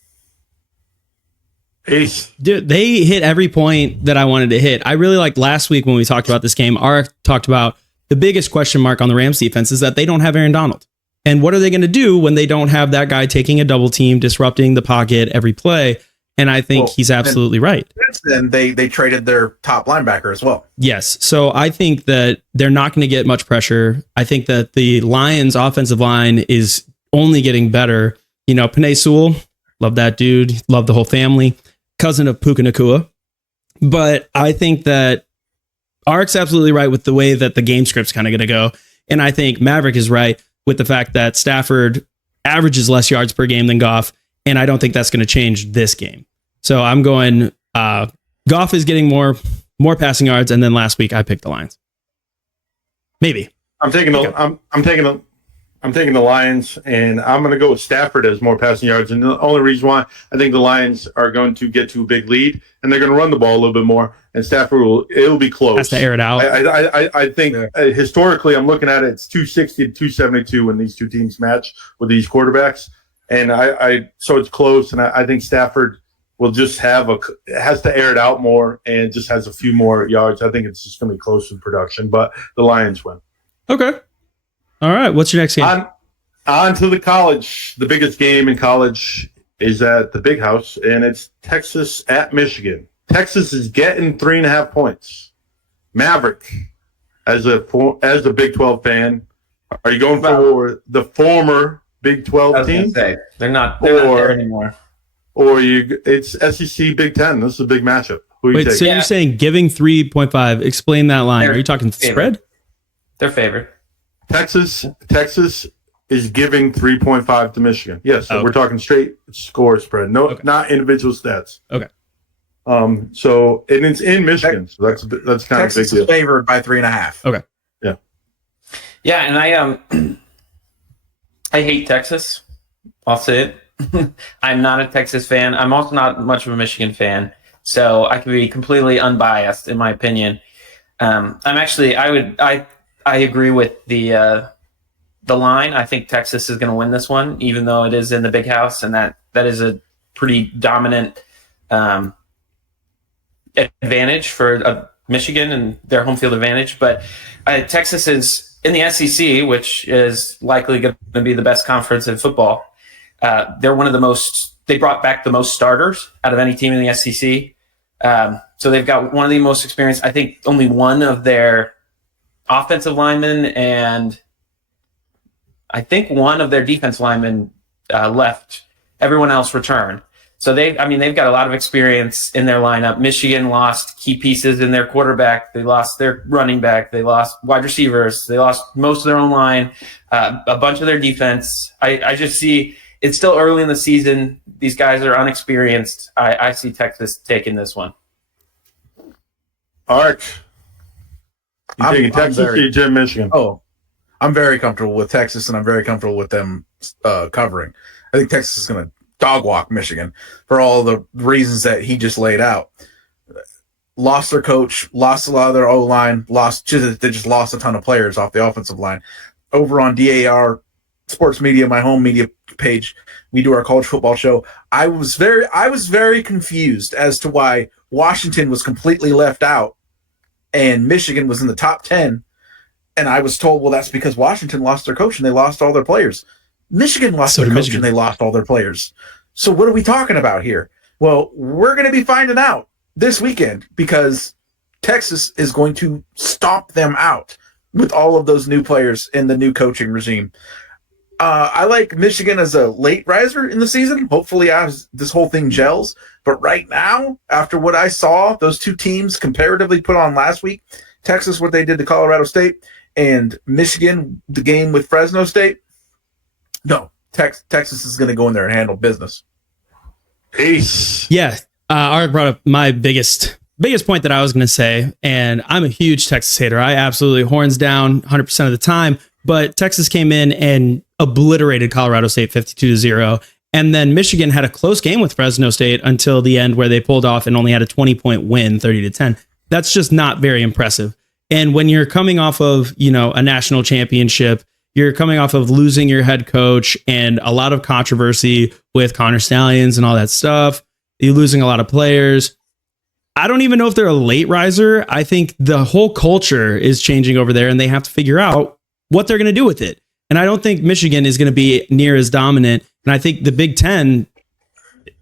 Ace. Dude, they hit every point that I wanted to hit. I really liked last week when we talked about this game. Art talked about the biggest question mark on the Rams defense is that they don't have Aaron Donald. And what are they going to do when they don't have that guy taking a double team, disrupting the pocket every play? And I think he's absolutely right. Then they traded their top linebacker as well. Yes. So I think that they're not going to get much pressure. I think that the Lions offensive line is only getting better. Penei Sewell, love that dude. Love the whole family. Cousin of Puka Nacua. But I think that Ark's absolutely right with the way that the game script's kind of going to go. And I think Maverick is right with the fact that Stafford averages less yards per game than Goff. And I don't think that's going to change this game. So I'm going, Goff is getting more more passing yards, and then last week I picked the Lions. Maybe. I'm taking the Lions, and I'm going to go with Stafford as more passing yards. And the only reason why I think the Lions are going to get to a big lead, and they're going to run the ball a little bit more, and Stafford it'll be close. Has to air it out. I think historically, I'm looking at it. It's 260 to 272 when these two teams match with these quarterbacks, and so it's close. And I think Stafford will just has to air it out more, and just has a few more yards. I think it's just going to be close in production, but the Lions win. Okay. All right. What's your next game? On to the college. The biggest game in college is at the Big House, and it's Texas at Michigan. Texas is getting 3.5 points. Maverick, as a Big 12 fan, are you going for the former Big 12 team? They're not there anymore. Or it's SEC Big 10. This is a big matchup. Who you so you're saying giving 3.5? Explain that line. Are you talking spread? They're favored. Texas is giving 3.5 to Michigan. Yes, so we're talking straight score spread. No, not individual stats. Okay. So and it's in Michigan, so that's kind Texas of a big deal. Texas is favored by 3.5. Okay. Yeah. Yeah, and I hate Texas. I'll say it. I'm not a Texas fan. I'm also not much of a Michigan fan, so I can be completely unbiased in my opinion. I agree with the line. I think Texas is going to win this one, even though it is in the Big House, and that is a pretty dominant advantage for Michigan and their home field advantage. But Texas is in the SEC, which is likely going to be the best conference in football. They're one of the most. They brought back the most starters out of any team in the SEC. So they've got one of the most experienced. I think only one of their offensive linemen and I think one of their defense linemen left. Everyone else returned. So they've got a lot of experience in their lineup. Michigan lost key pieces in their quarterback. They lost their running back. They lost wide receivers. They lost most of their own line, a bunch of their defense. I just see it's still early in the season. These guys are unexperienced. I see Texas taking this one. Art. You taking Texas or you taking Michigan? Oh, I'm very comfortable with Texas, and I'm very comfortable with them covering. I think Texas is going to dog walk Michigan for all the reasons that he just laid out. Lost their coach, lost a lot of their O-line, they just lost a ton of players off the offensive line. Over on DAR Sports Media, my home media page, we do our college football show. I was very confused as to why Washington was completely left out and Michigan was in the top 10. And I was told, well, that's because Washington lost their coach and they lost all their players. Michigan lost their coach and they lost all their players. So what are we talking about here? Well, we're going to be finding out this weekend because Texas is going to stomp them out with all of those new players in the new coaching regime. I like Michigan as a late riser in the season. Hopefully as this whole thing gels. But right now, after what I saw, those two teams comparatively put on last week, Texas, what they did to Colorado State, and Michigan, the game with Fresno State, no, Texas is going to go in there and handle business. Peace. Yeah. Art brought up my biggest point that I was going to say, and I'm a huge Texas hater. I absolutely horns down 100% of the time, but Texas came in and obliterated Colorado State 52-0. And then Michigan had a close game with Fresno State until the end where they pulled off and only had a 20-point win, 30-10. That's just not very impressive. And when you're coming off of, a national championship, you're coming off of losing your head coach and a lot of controversy with Connor Stallions and all that stuff. You're losing a lot of players. I don't even know if they're a late riser. I think the whole culture is changing over there and they have to figure out what they're going to do with it. And I don't think Michigan is going to be near as dominant. And I think the Big Ten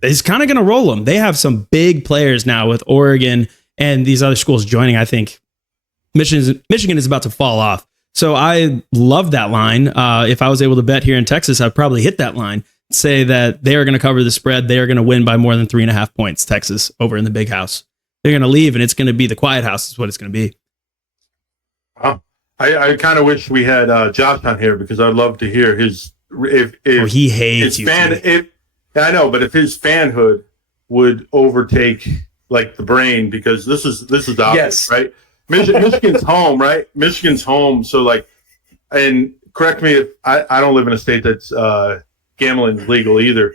is kind of going to roll them. They have some big players now with Oregon and these other schools joining. I think Michigan is about to fall off. So I love that line. If I was able to bet here in Texas, I'd probably hit that line. Say that they are going to cover the spread. They are going to win by more than 3.5 points. Texas over in the Big House. They're going to leave, and it's going to be the quiet house. Is what it's going to be. I kind of wish we had Josh on here because I'd love to hear his. If he hates you. I know, but if his fanhood would overtake like the brain, because this is the obvious, right? Michigan's home, right? Michigan's home. So like, and correct me if I don't live in a state that's gambling legal either.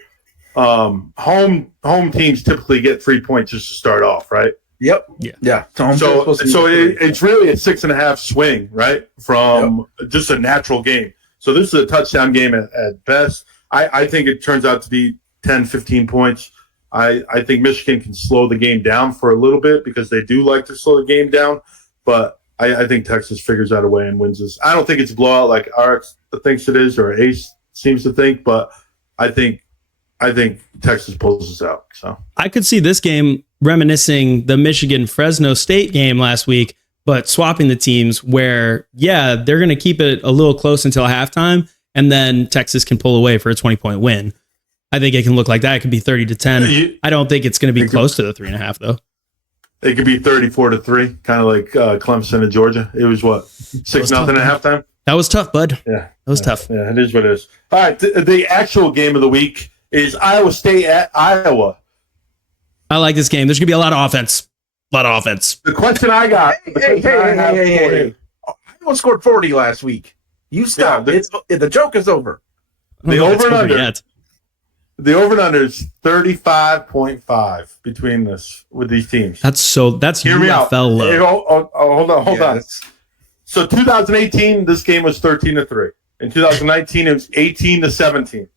Home teams typically get 3 points just to start off, right? Yep. Yeah. So it's really a 6.5 swing, right? From just a natural game. So this is a touchdown game at best. I think it turns out to be 10, 15 points. I think Michigan can slow the game down for a little bit because they do like to slow the game down. But I think Texas figures out a way and wins this. I don't think it's a blowout like RX thinks it is or Ace seems to think, but I think Texas pulls this out. So I could see this game reminiscing the Michigan-Fresno State game last week, but swapping the teams where, they're going to keep it a little close until halftime, and then Texas can pull away for a 20-point win. I think it can look like that. It could be 30-10. I don't think it's going to be close to the 3.5, though. It could be 34-3, kind of like Clemson and Georgia. It was what, 6-0 at halftime? That was tough, bud. Yeah. That was tough. Yeah, it is what it is. All right, the actual game of the week is Iowa State at Iowa. I like this game. There's going to be a lot of offense. The question I got. Hey. Iowa scored 40 last week. You stop. The joke is over. The over and under. The over and under is 35.5 between this with these teams. That's Hear me out. UFL low. Hold on. So 2018, this game was 13-3. In 2019, it was 18-17.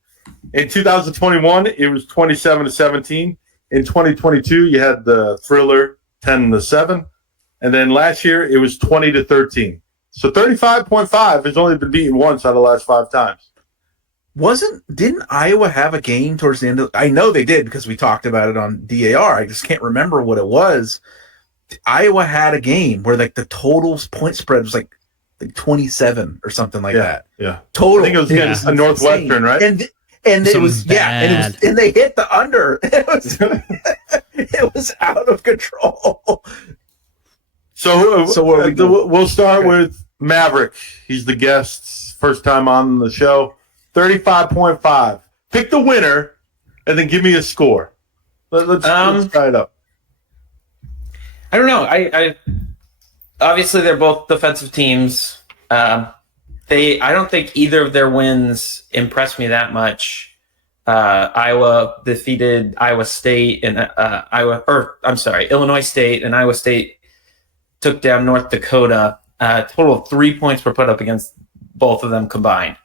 In 2021, it was 27-17. In 2022, you had the thriller 10-7. And then last year, it was 20-13. So 35.5 has only been beaten once out of the last 5 times. Didn't Iowa have a game towards the end of, I know they did because we talked about it on DAR. I just can't remember what it was. Iowa had a game where like the total point spread was like 27 or something like that. Yeah. Total. I think it was against a Northwestern, right? And it was and they hit the under. It was out of control. So we'll start with Maverick. He's the guest, first time on the show. 35.5. Pick the winner, and then give me a score. Let's try it up. I don't know. I obviously they're both defensive teams. I don't think either of their wins impressed me that much. Iowa defeated Iowa State and Illinois State, and Iowa State took down North Dakota. Total of 3 points were put up against both of them combined.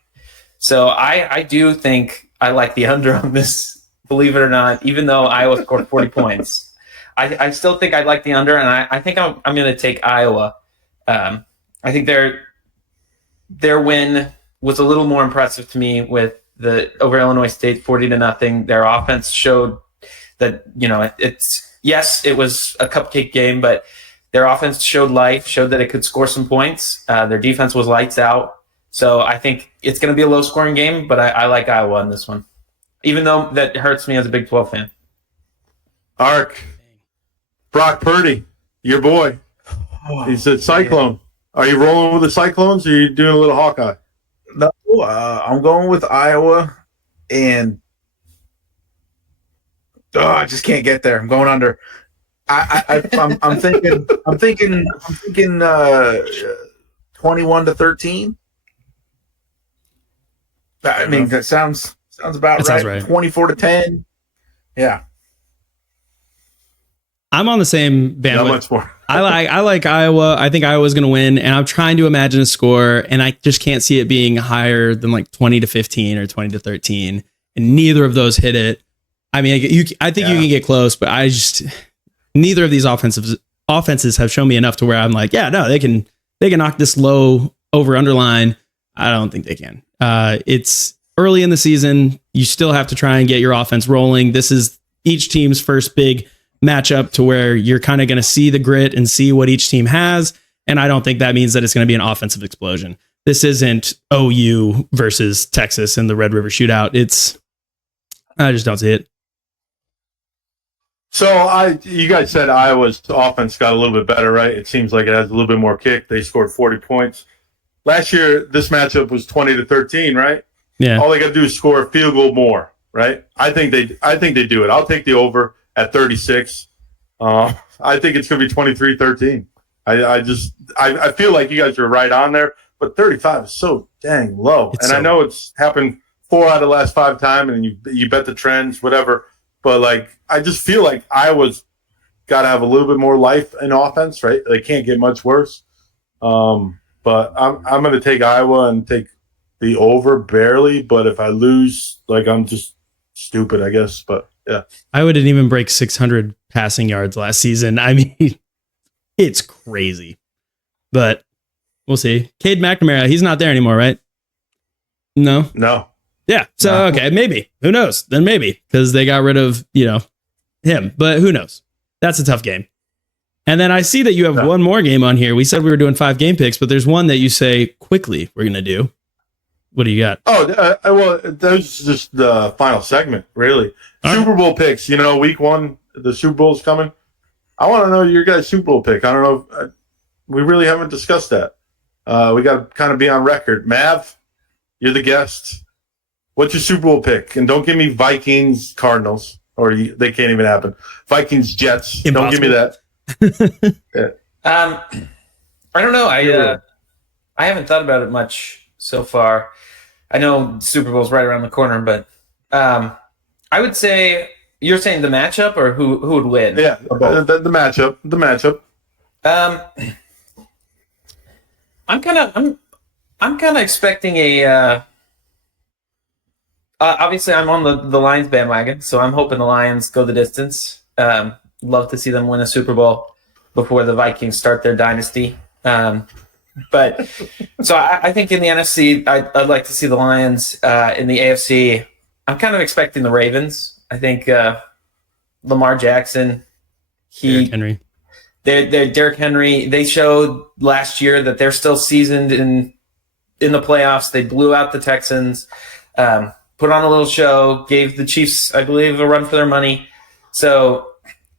So I do think I like the under on this, believe it or not, even though Iowa scored 40 points. I still think I'd like the under, and I think I'm going to take Iowa. I think their win was a little more impressive to me with over Illinois State 40-0. Their offense showed that, it was a cupcake game, but their offense showed life, showed that it could score some points. Their defense was lights out. So I think it's going to be a low-scoring game, but I like Iowa in this one, even though that hurts me as a Big 12 fan. Ark, Brock Purdy, your boy. He's a Cyclone. Are you rolling with the Cyclones, or are you doing a little Hawkeye? No, I'm going with Iowa, and I just can't get there. I'm going under. I'm thinking 21-13. I mean, that sounds about right. 24-10. Yeah. I'm on the same bandwidth. Not much more. I like Iowa. I think Iowa's going to win, and I'm trying to imagine a score, and I just can't see it being higher than like 20-15 or 20-13, and neither of those hit it. I mean, I think you can get close, but neither of these offenses have shown me enough to where I'm like, they can knock this low over underline. I don't think they can. It's early in the season. You still have to try and get your offense rolling. This is each team's first big matchup to where you're kind of going to see the grit and see what each team has. And I don't think that means that it's going to be an offensive explosion. This isn't OU versus Texas in the Red River Shootout. I just don't see it. So you guys said Iowa's offense got a little bit better, right? It seems like it has a little bit more kick. They scored 40 points. Last year, this matchup was 20-13, right? Yeah. All they got to do is score a field goal more, right? I think they do it. I'll take the over at 36. I think it's going to be 23-13. I feel like you guys are right on there, but 35 is so dang low. I know it's happened 4 out of the last 5 times, and you bet the trends, whatever. But like, I just feel like Iowa's got to have a little bit more life in offense, right? They can't get much worse. But I'm going to take Iowa and take the over barely. But if I lose, like, I'm just stupid, I guess. But yeah, Iowa didn't even break 600 passing yards last season. I mean, it's crazy. But we'll see. Cade McNamara, he's not there anymore, right? No. Yeah. So, okay, maybe. Who knows? Then maybe, because they got rid of, him. But who knows? That's a tough game. And then I see that you have one more game on here. We said we were doing 5 game picks, but there's one that you say quickly we're going to do. What do you got? Well, that was just the final segment, really. Super Bowl picks. Week 1, the Super Bowl's coming. I want to know your guys' Super Bowl pick. I don't know. We really haven't discussed that. We got to kind of be on record. Mav, you're the guest. What's your Super Bowl pick? And don't give me Vikings, Cardinals, or they can't even happen. Vikings, Jets. Impossible. Don't give me that. Yeah. I don't know. I haven't thought about it much so far. I know Super Bowl's right around the corner, but I would say you're saying the matchup or who would win? Yeah, the matchup. The matchup. I'm kind of expecting a. Obviously, I'm on the Lions bandwagon, so I'm hoping the Lions go the distance. Love to see them win a Super Bowl before the Vikings start their dynasty. But so I think in the NFC, I'd like to see the Lions. In the AFC, I'm kind of expecting the Ravens. I think Lamar Jackson, Derrick Henry. They're Derrick Henry. They showed last year that they're still seasoned in the playoffs. They blew out the Texans. Put on a little show, gave the Chiefs, I believe, a run for their money. So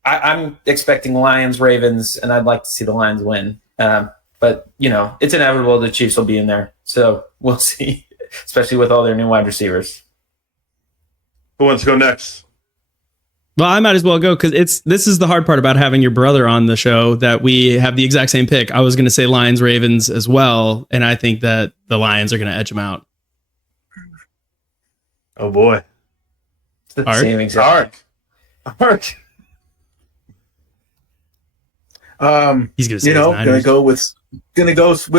I'm expecting Lions, Ravens, and I'd like to see the Lions win. But, it's inevitable the Chiefs will be in there. So we'll see, especially with all their new wide receivers. Who wants to go next? Well, I might as well go because this is the hard part about having your brother on the show, that we have the exact same pick. I was going to say Lions, Ravens as well, and I think that the Lions are going to edge them out. Oh boy, same exact. Ark. He's going to say gonna go with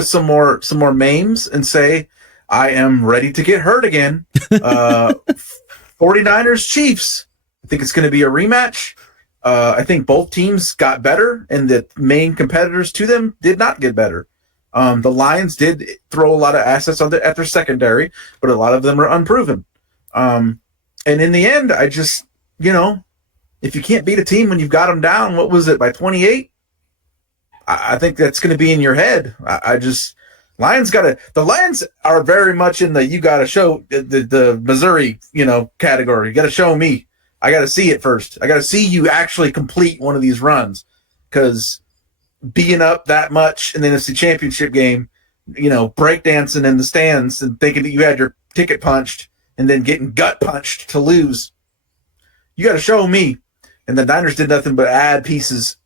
some more memes and say I am ready to get hurt again. 49ers Chiefs. I think it's going to be a rematch. I think both teams got better, and the main competitors to them did not get better. The Lions did throw a lot of assets at their secondary, but a lot of them are unproven. And in the end, I just, if you can't beat a team when you've got them down, what was it, by 28? I think that's going to be in your head. The Lions are very much in the you got to show the Missouri, category. You got to show me. I got to see it first. I got to see you actually complete one of these runs, because being up that much in the NFC Championship game, breakdancing in the stands and thinking that you had your ticket punched and then getting gut punched to lose, you got to show me. And the Niners did nothing but add pieces,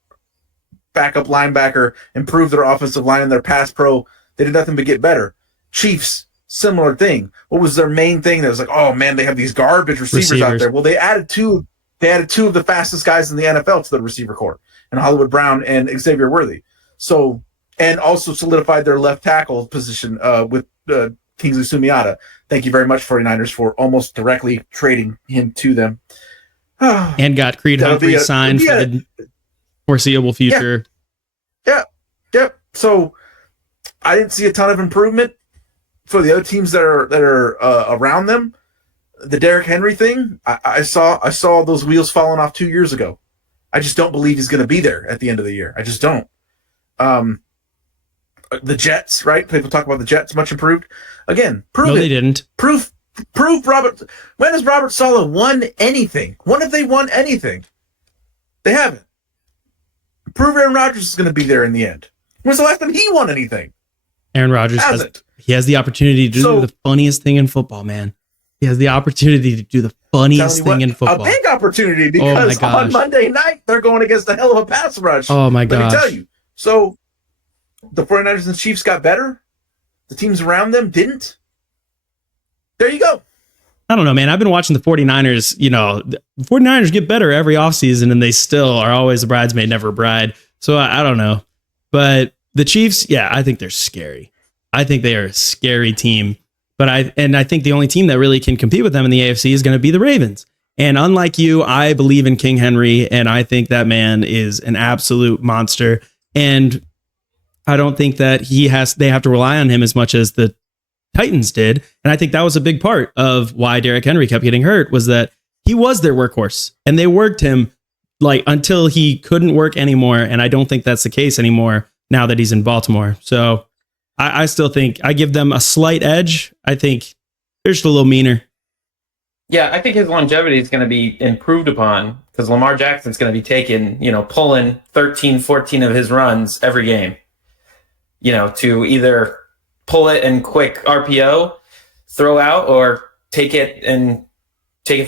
backup linebacker, improve their offensive line and their pass pro. They did nothing but get better. Chiefs, similar thing. What was their main thing that was like, oh man, they have these garbage receivers out there? Well, they added two of the fastest guys in the NFL to the receiver corps, and Hollywood Brown and Xavier Worthy. So, and also solidified their left tackle position with Kingsley Sumiata. Thank you very much, 49ers, for almost directly trading him to them. And got Creed Humphrey signed for the foreseeable future. Yeah. So I didn't see a ton of improvement for the other teams that are around them. The Derrick Henry thing, I saw those wheels falling off 2 years ago. I just don't believe he's going to be there at the end of the year. I just don't. The Jets, right? People talk about the Jets much improved. Again, prove it. No, they didn't. Prove Robert. When has Robert Saleh won anything? When have they won anything? They haven't. Prove Aaron Rodgers is going to be there in the end. When's the last time he won anything? Aaron Rodgers has the opportunity to do the funniest thing in football, man. He has the opportunity to do the funniest thing in football. A big opportunity, because on Monday night, they're going against a hell of a pass rush. Oh, my gosh. Let me tell you. So, the 49ers and Chiefs got better. The teams around them didn't. There you go. I don't know, man. I've been watching the 49ers. The 49ers get better every offseason, and they still are always a bridesmaid, never a bride. So I don't know. But the Chiefs, yeah, I think they're scary. I think they are a scary team. But I think the only team that really can compete with them in the AFC is going to be the Ravens. And unlike you, I believe in King Henry, and I think that man is an absolute monster. And I don't think that they have to rely on him as much as the Titans did. And I think that was a big part of why Derrick Henry kept getting hurt, was that he was their workhorse and they worked him until he couldn't work anymore. And I don't think that's the case anymore now that he's in Baltimore. So I still think I give them a slight edge. I think they're just a little meaner. Yeah, I think his longevity is going to be improved upon because Lamar Jackson's going to be taking, pulling 13, 14 of his runs every game, to either pull it and quick RPO, throw out, or take it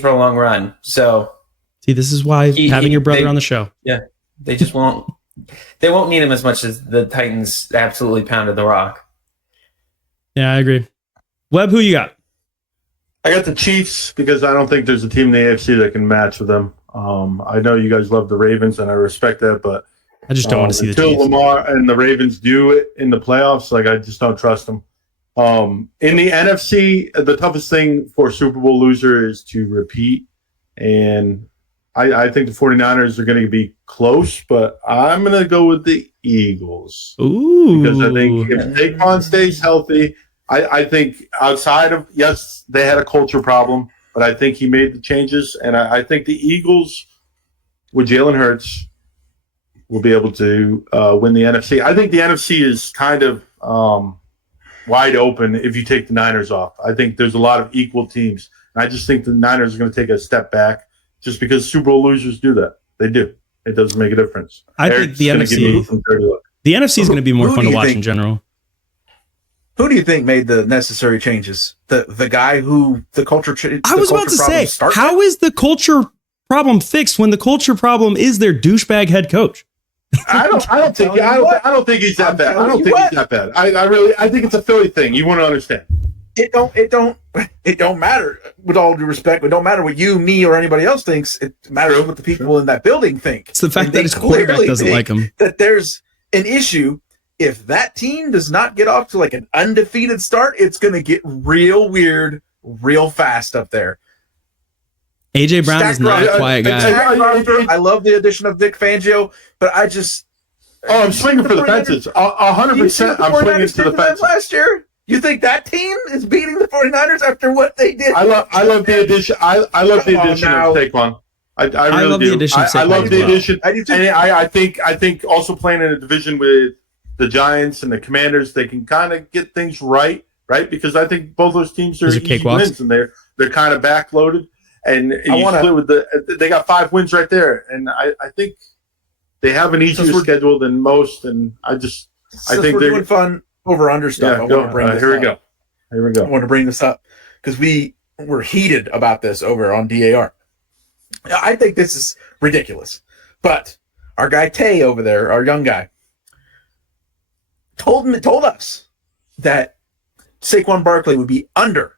for a long run. So, see, this is why having your brother on the show. Yeah, they just won't. They won't need him as much as the Titans absolutely pounded the rock. Yeah, I agree. Webb, who you got? I got the Chiefs because I don't think there's a team in the AFC that can match with them. I know you guys love the Ravens, and I respect that, but I just don't want to see the Chiefs. Chiefs. Until Lamar and the Ravens do it in the playoffs, I just don't trust them. In the NFC, the toughest thing for a Super Bowl loser is to repeat, and I think the 49ers are going to be close, but I'm going to go with the Eagles. Ooh. Because I think if Saquon stays healthy, I think outside of, yes, they had a culture problem, but I think he made the changes, and I think the Eagles with Jalen Hurts will be able to win the NFC. I think the NFC is kind of wide open if you take the Niners off. I think there's a lot of equal teams. And I just think the Niners are going to take a step back just because Super Bowl losers do that. They do. It doesn't make a difference. I think the NFC is going to be more fun to watch in general. Who do you think made the necessary changes? The guy who the culture. I was about to say, how is the culture problem fixed when the culture problem is their douchebag head coach? I don't think he's that bad. I don't think he's that bad. I think it's a Philly thing. You want to understand? It don't matter. With all due respect, it don't matter what you, me, or anybody else thinks. It matters what the people in that building think. It's the fact that his quarterback doesn't like him. That there's an issue. If that team does not get off to an undefeated start, it's going to get real weird, real fast up there. AJ Brown is not a quiet guy. I love the addition of Vic Fangio, but I just. Oh, I'm swinging for the fences. 100%. I'm swinging to the fences. Last year. You think that team is beating the 49ers after what they did? I love the addition. I love the addition of Saquon. I really love do. the addition of Saquon. I love the addition. I do too. And I think also playing in a division with the Giants and the Commanders, they can kind of get things right? Because I think both those teams are easy wins, and they're kind of backloaded. And they got 5 wins right there, and I think they have an easier schedule than most. And I think they're doing fun. Over-under stuff. Yeah, here we go. I want to bring this up because we were heated about this over on DAR. I think this is ridiculous. But our guy Tay over there, our young guy, told us that Saquon Barkley would be under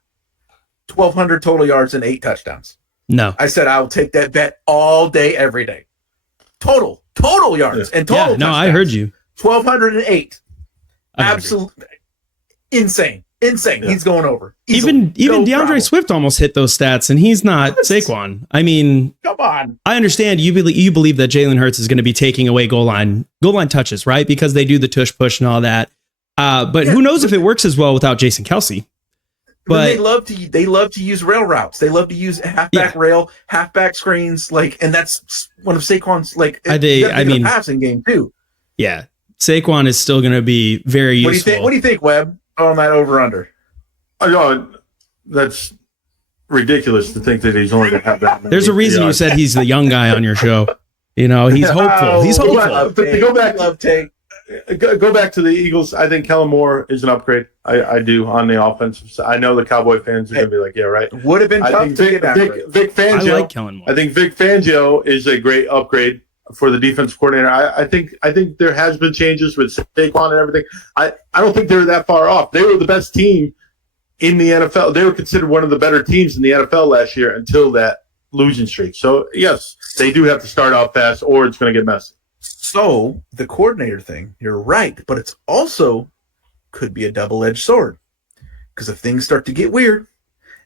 1,200 total yards and 8 touchdowns. No. I said I will take that bet all day, every day. Total yards and total touchdowns. No, I heard you. 1,208. Absolutely insane. Yeah. He's going over. Even DeAndre Swift almost hit those stats, and he's not Saquon. I mean, come on. I understand you believe that Jalen Hurts is going to be taking away goal line touches, right? Because they do the tush push and all that. But who knows if it works as well without Jason Kelce? But they love to use rail routes. They love to use halfback rail, halfback screens, and that's one of Saquon's the passing game too. Yeah. Saquon is still going to be very useful. What do you think, Webb, on that over-under? That's ridiculous to think that he's only going to have that many. There's a reason you said he's the young guy on your show. He's hopeful. He's hopeful. To go back, go back to the Eagles. I think Kellen Moore is an upgrade. I do on the offensive side. I know the Cowboy fans are going to be like, yeah, right. Would have been tough to get Vic Fangio. I like Kellen Moore. I think Vic Fangio is a great upgrade for the defensive coordinator. I think there has been changes with Saquon and everything. I don't think they're that far off. They were the best team in the NFL. They were considered one of the better teams in the NFL last year until that losing streak. So, yes, they do have to start off fast or it's going to get messy. So, the coordinator thing, you're right, but it's also could be a double-edged sword. Because if things start to get weird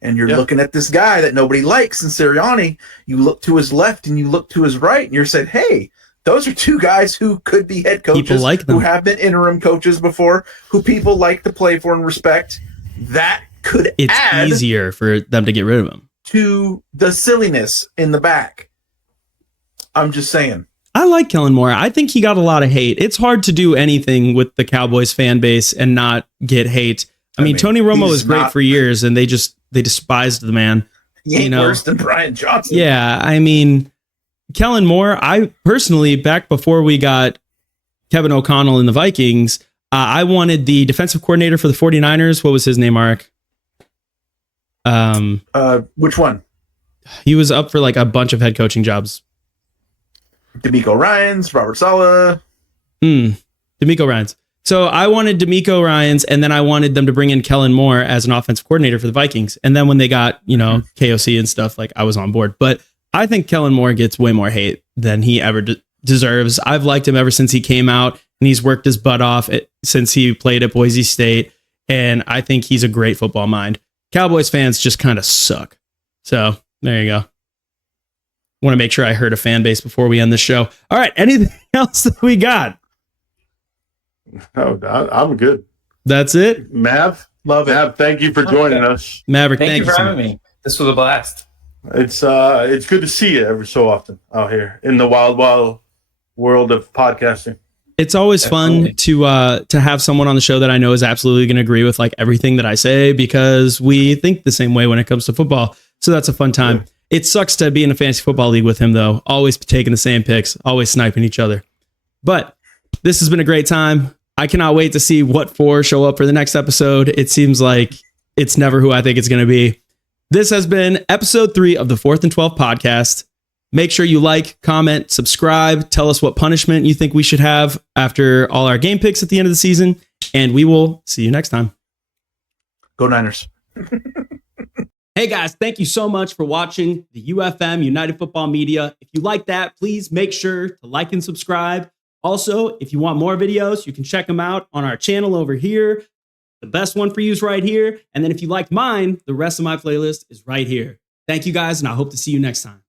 and you're looking at this guy that nobody likes in Sirianni, you look to his left and you look to his right and you're saying, hey, those are two guys who could be head coaches, who have been interim coaches before, who people like to play for and respect. That could add easier for them to get rid of him. To the silliness in the back. I'm just saying. I like Kellen Moore. I think he got a lot of hate. It's hard to do anything with the Cowboys fan base and not get hate. I mean, Tony Romo was great for years, and they despised the man. He ain't worse than Brian Johnson. Yeah, I mean, Kellen Moore, I personally, back before we got Kevin O'Connell in the Vikings, I wanted the defensive coordinator for the 49ers. What was his name, Mark? Which one? He was up for like a bunch of head coaching jobs. D'Amico Ryans, Robert Saleh. D'Amico Ryans. So I wanted D'Amico Ryans, and then I wanted them to bring in Kellen Moore as an offensive coordinator for the Vikings. And then when they got, KOC and stuff, like I was on board. But I think Kellen Moore gets way more hate than he ever deserves. I've liked him ever since he came out, and he's worked his butt off since he played at Boise State. And I think he's a great football mind. Cowboys fans just kind of suck. So there you go. Want to make sure I heard a fan base before we end the show. All right. Anything else that we got? Oh, I'm good. That's it. Mav, Mav, thank you for joining us. Maverick, thank you for having me. This was a blast. It's good to see you every so often out here in the wild world of podcasting. It's always fun to have someone on the show that I know is absolutely going to agree with like everything that I say, because we think the same way when it comes to football. So that's a fun time. Yeah. It sucks to be in a fantasy football league with him, though. Always taking the same picks, always sniping each other. But this has been a great time. I cannot wait to see what four show up for the next episode. It seems like it's never who I think it's going to be. This has been episode 3 of the 4th and 12 podcast. Make sure you like, comment, subscribe. Tell us what punishment you think we should have after all our game picks at the end of the season. And we will see you next time. Go Niners. Hey guys, thank you so much for watching the UFM United Football Media. If you like that, please make sure to like and subscribe. Also, if you want more videos, you can check them out on our channel over here. The best one for you is right here. And then if you liked mine, the rest of my playlist is right here. Thank you guys, and I hope to see you next time.